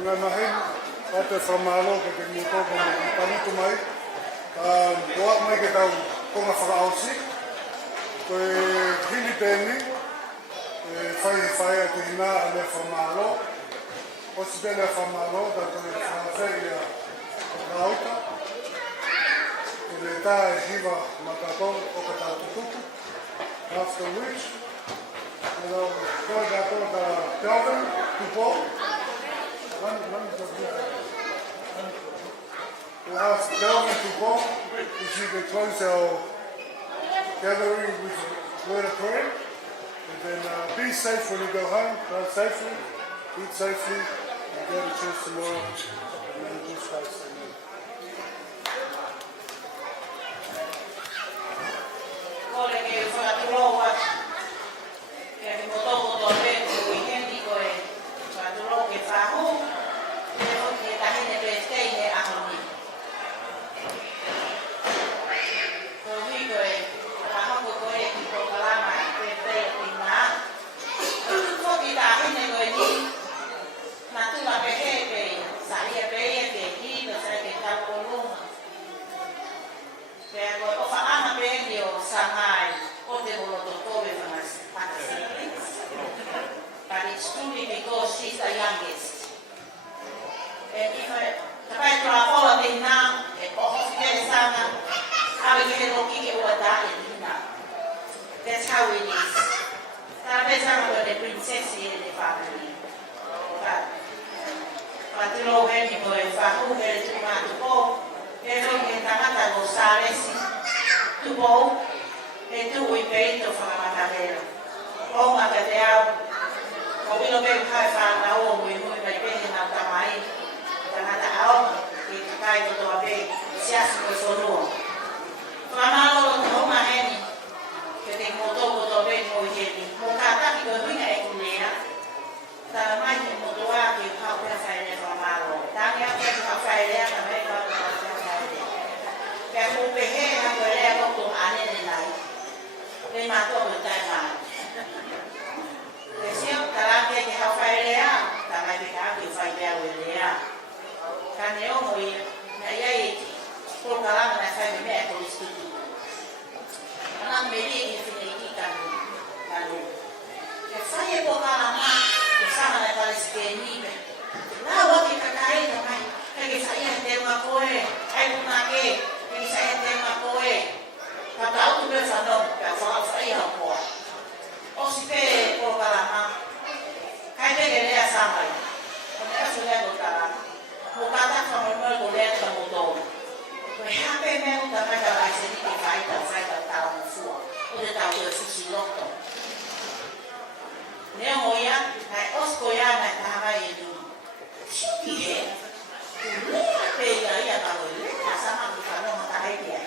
ngā nahen, o te whamalo ko te mōtō ko me panutu mai. Koa mai ke tau konga whakaosi. Ko e hini tēni, whai a te hina a le whamalo. O si tēne whamalo, da ko e whawhai a rauta. Ko le tā e hiwa matatou o ka tau tutuku. After which, ko e tātou ka Kelvin, tupo. We'll ask Kelvin to go if you can close our gathering with a word of prayer. And then be safe when you go home, drive safely, eat safely, and go to church tomorrow. And then we'll start singing. But it's truly because she's the youngest. And if I follow me now, that's how it is. The princess in the family. But you know, when you go and find to go, everyone can go Saresi to go, and do we pay to Famatadero. Oh, Magadeo, or we don't make high fan now, we move by paying out the money. Another hour, it's kind of a big, just for no. Mamalo, no, my henny. Che te moto to ben mo yeni mo kata ki go ni e kunea ta mai ni mo to a ki ka pa sai le mamalo ta ya ke ka sai le ta mai ka sai le ke mo pe he na go le ko to ane ni nai le ma to mo tai ma le sia ta la ke ka sai le a ta mai pe ka ki sai le we le a ka ne o mo i na ya i ko ka la na sai me e ko istu ang meri kan lalu saya pokoknya bersama dengan Palestina lalu kita kait dengan saya tema koe saya tema koe kalau tu bersama kalau saya apa oh siapa pokoknya kait dia sama mereka sudah berkata bukan sama mereka boleh ketemu Happy man, the matter I said, fight the town for, or the town was a lot. Neoya, I Oscoya, and Hawaii do. Should be here. Pay a year, some of the idea.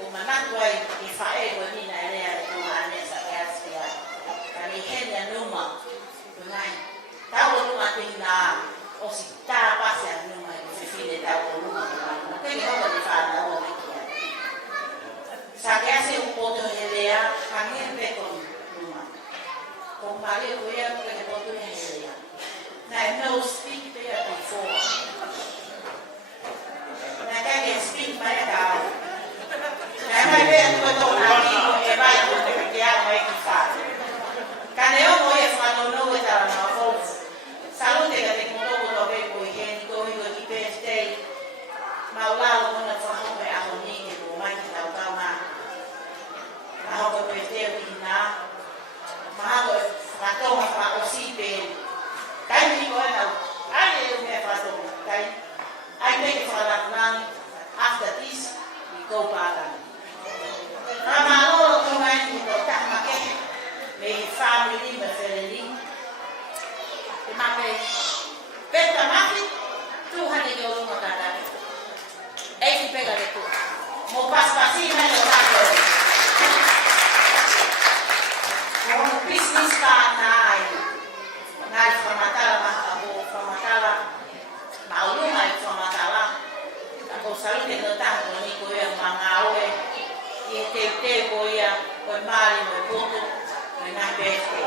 Oh, my not way, if I ever need an area to manage a gas here, and he had a number tonight. That was nothing now, or she tapas and number. Saya sih foto dia, kami pekon rumah. Kembali dia ke foto dia. Nah, no speak there before. Nah, kan speak banyak kali. Nah, dia foto lagi, dia baik dia baik kita. Kan dia mau ya kalau no kita mau selalu dia foto baik weekend, go di birthday. Maulalo mo na fahong may ako ni Rumay Kitao-Tama. Mahal ko pwede na. Mahal ko patong ang usipin. Kaya hindi ko alam. Ay, may patong. Kaya I make it for that lang. After this, we go back. Ramalo ko ngayon dito. Takmake. May family, may family. Imake. Peta maki. 200 euro matata. Aí pega de tudo. Mo passasinho na lotado. Mo business ka nai. Nai famatala mahabo famatala. Mauluma famatala. Ako salute no tanto ni ko ya mangawe. Te ko ya ko mali mo puto. Na beste.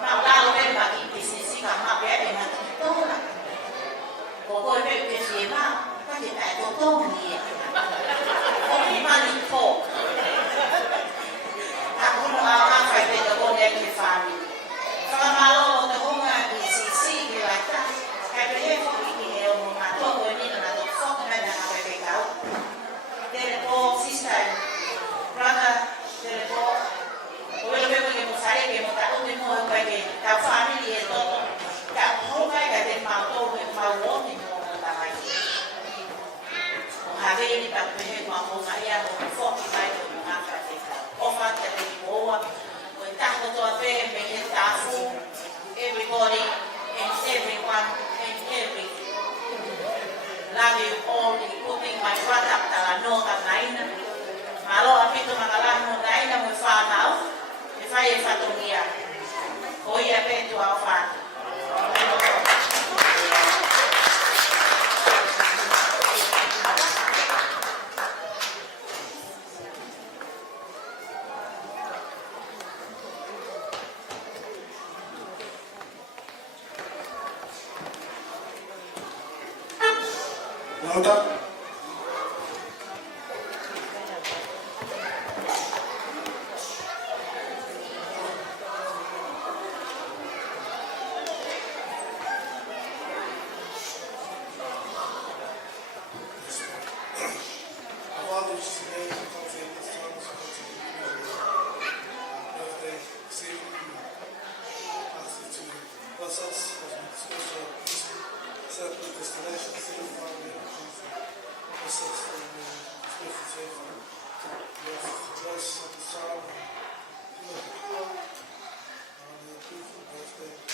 Maulalo ben ba business ka pehe ma o ma ia o foki mai o ngā whakeka. O whate te moa, o tako toa pe me he tafu, everybody and everyone and everything. Love you all, including my brother, Talanoa Naina. Malo apito makalamo Naina mo whanau, e whai e whatongia. Ko ia petu au whātu. Lauta. Bless the child, the poor, the beautiful birthday.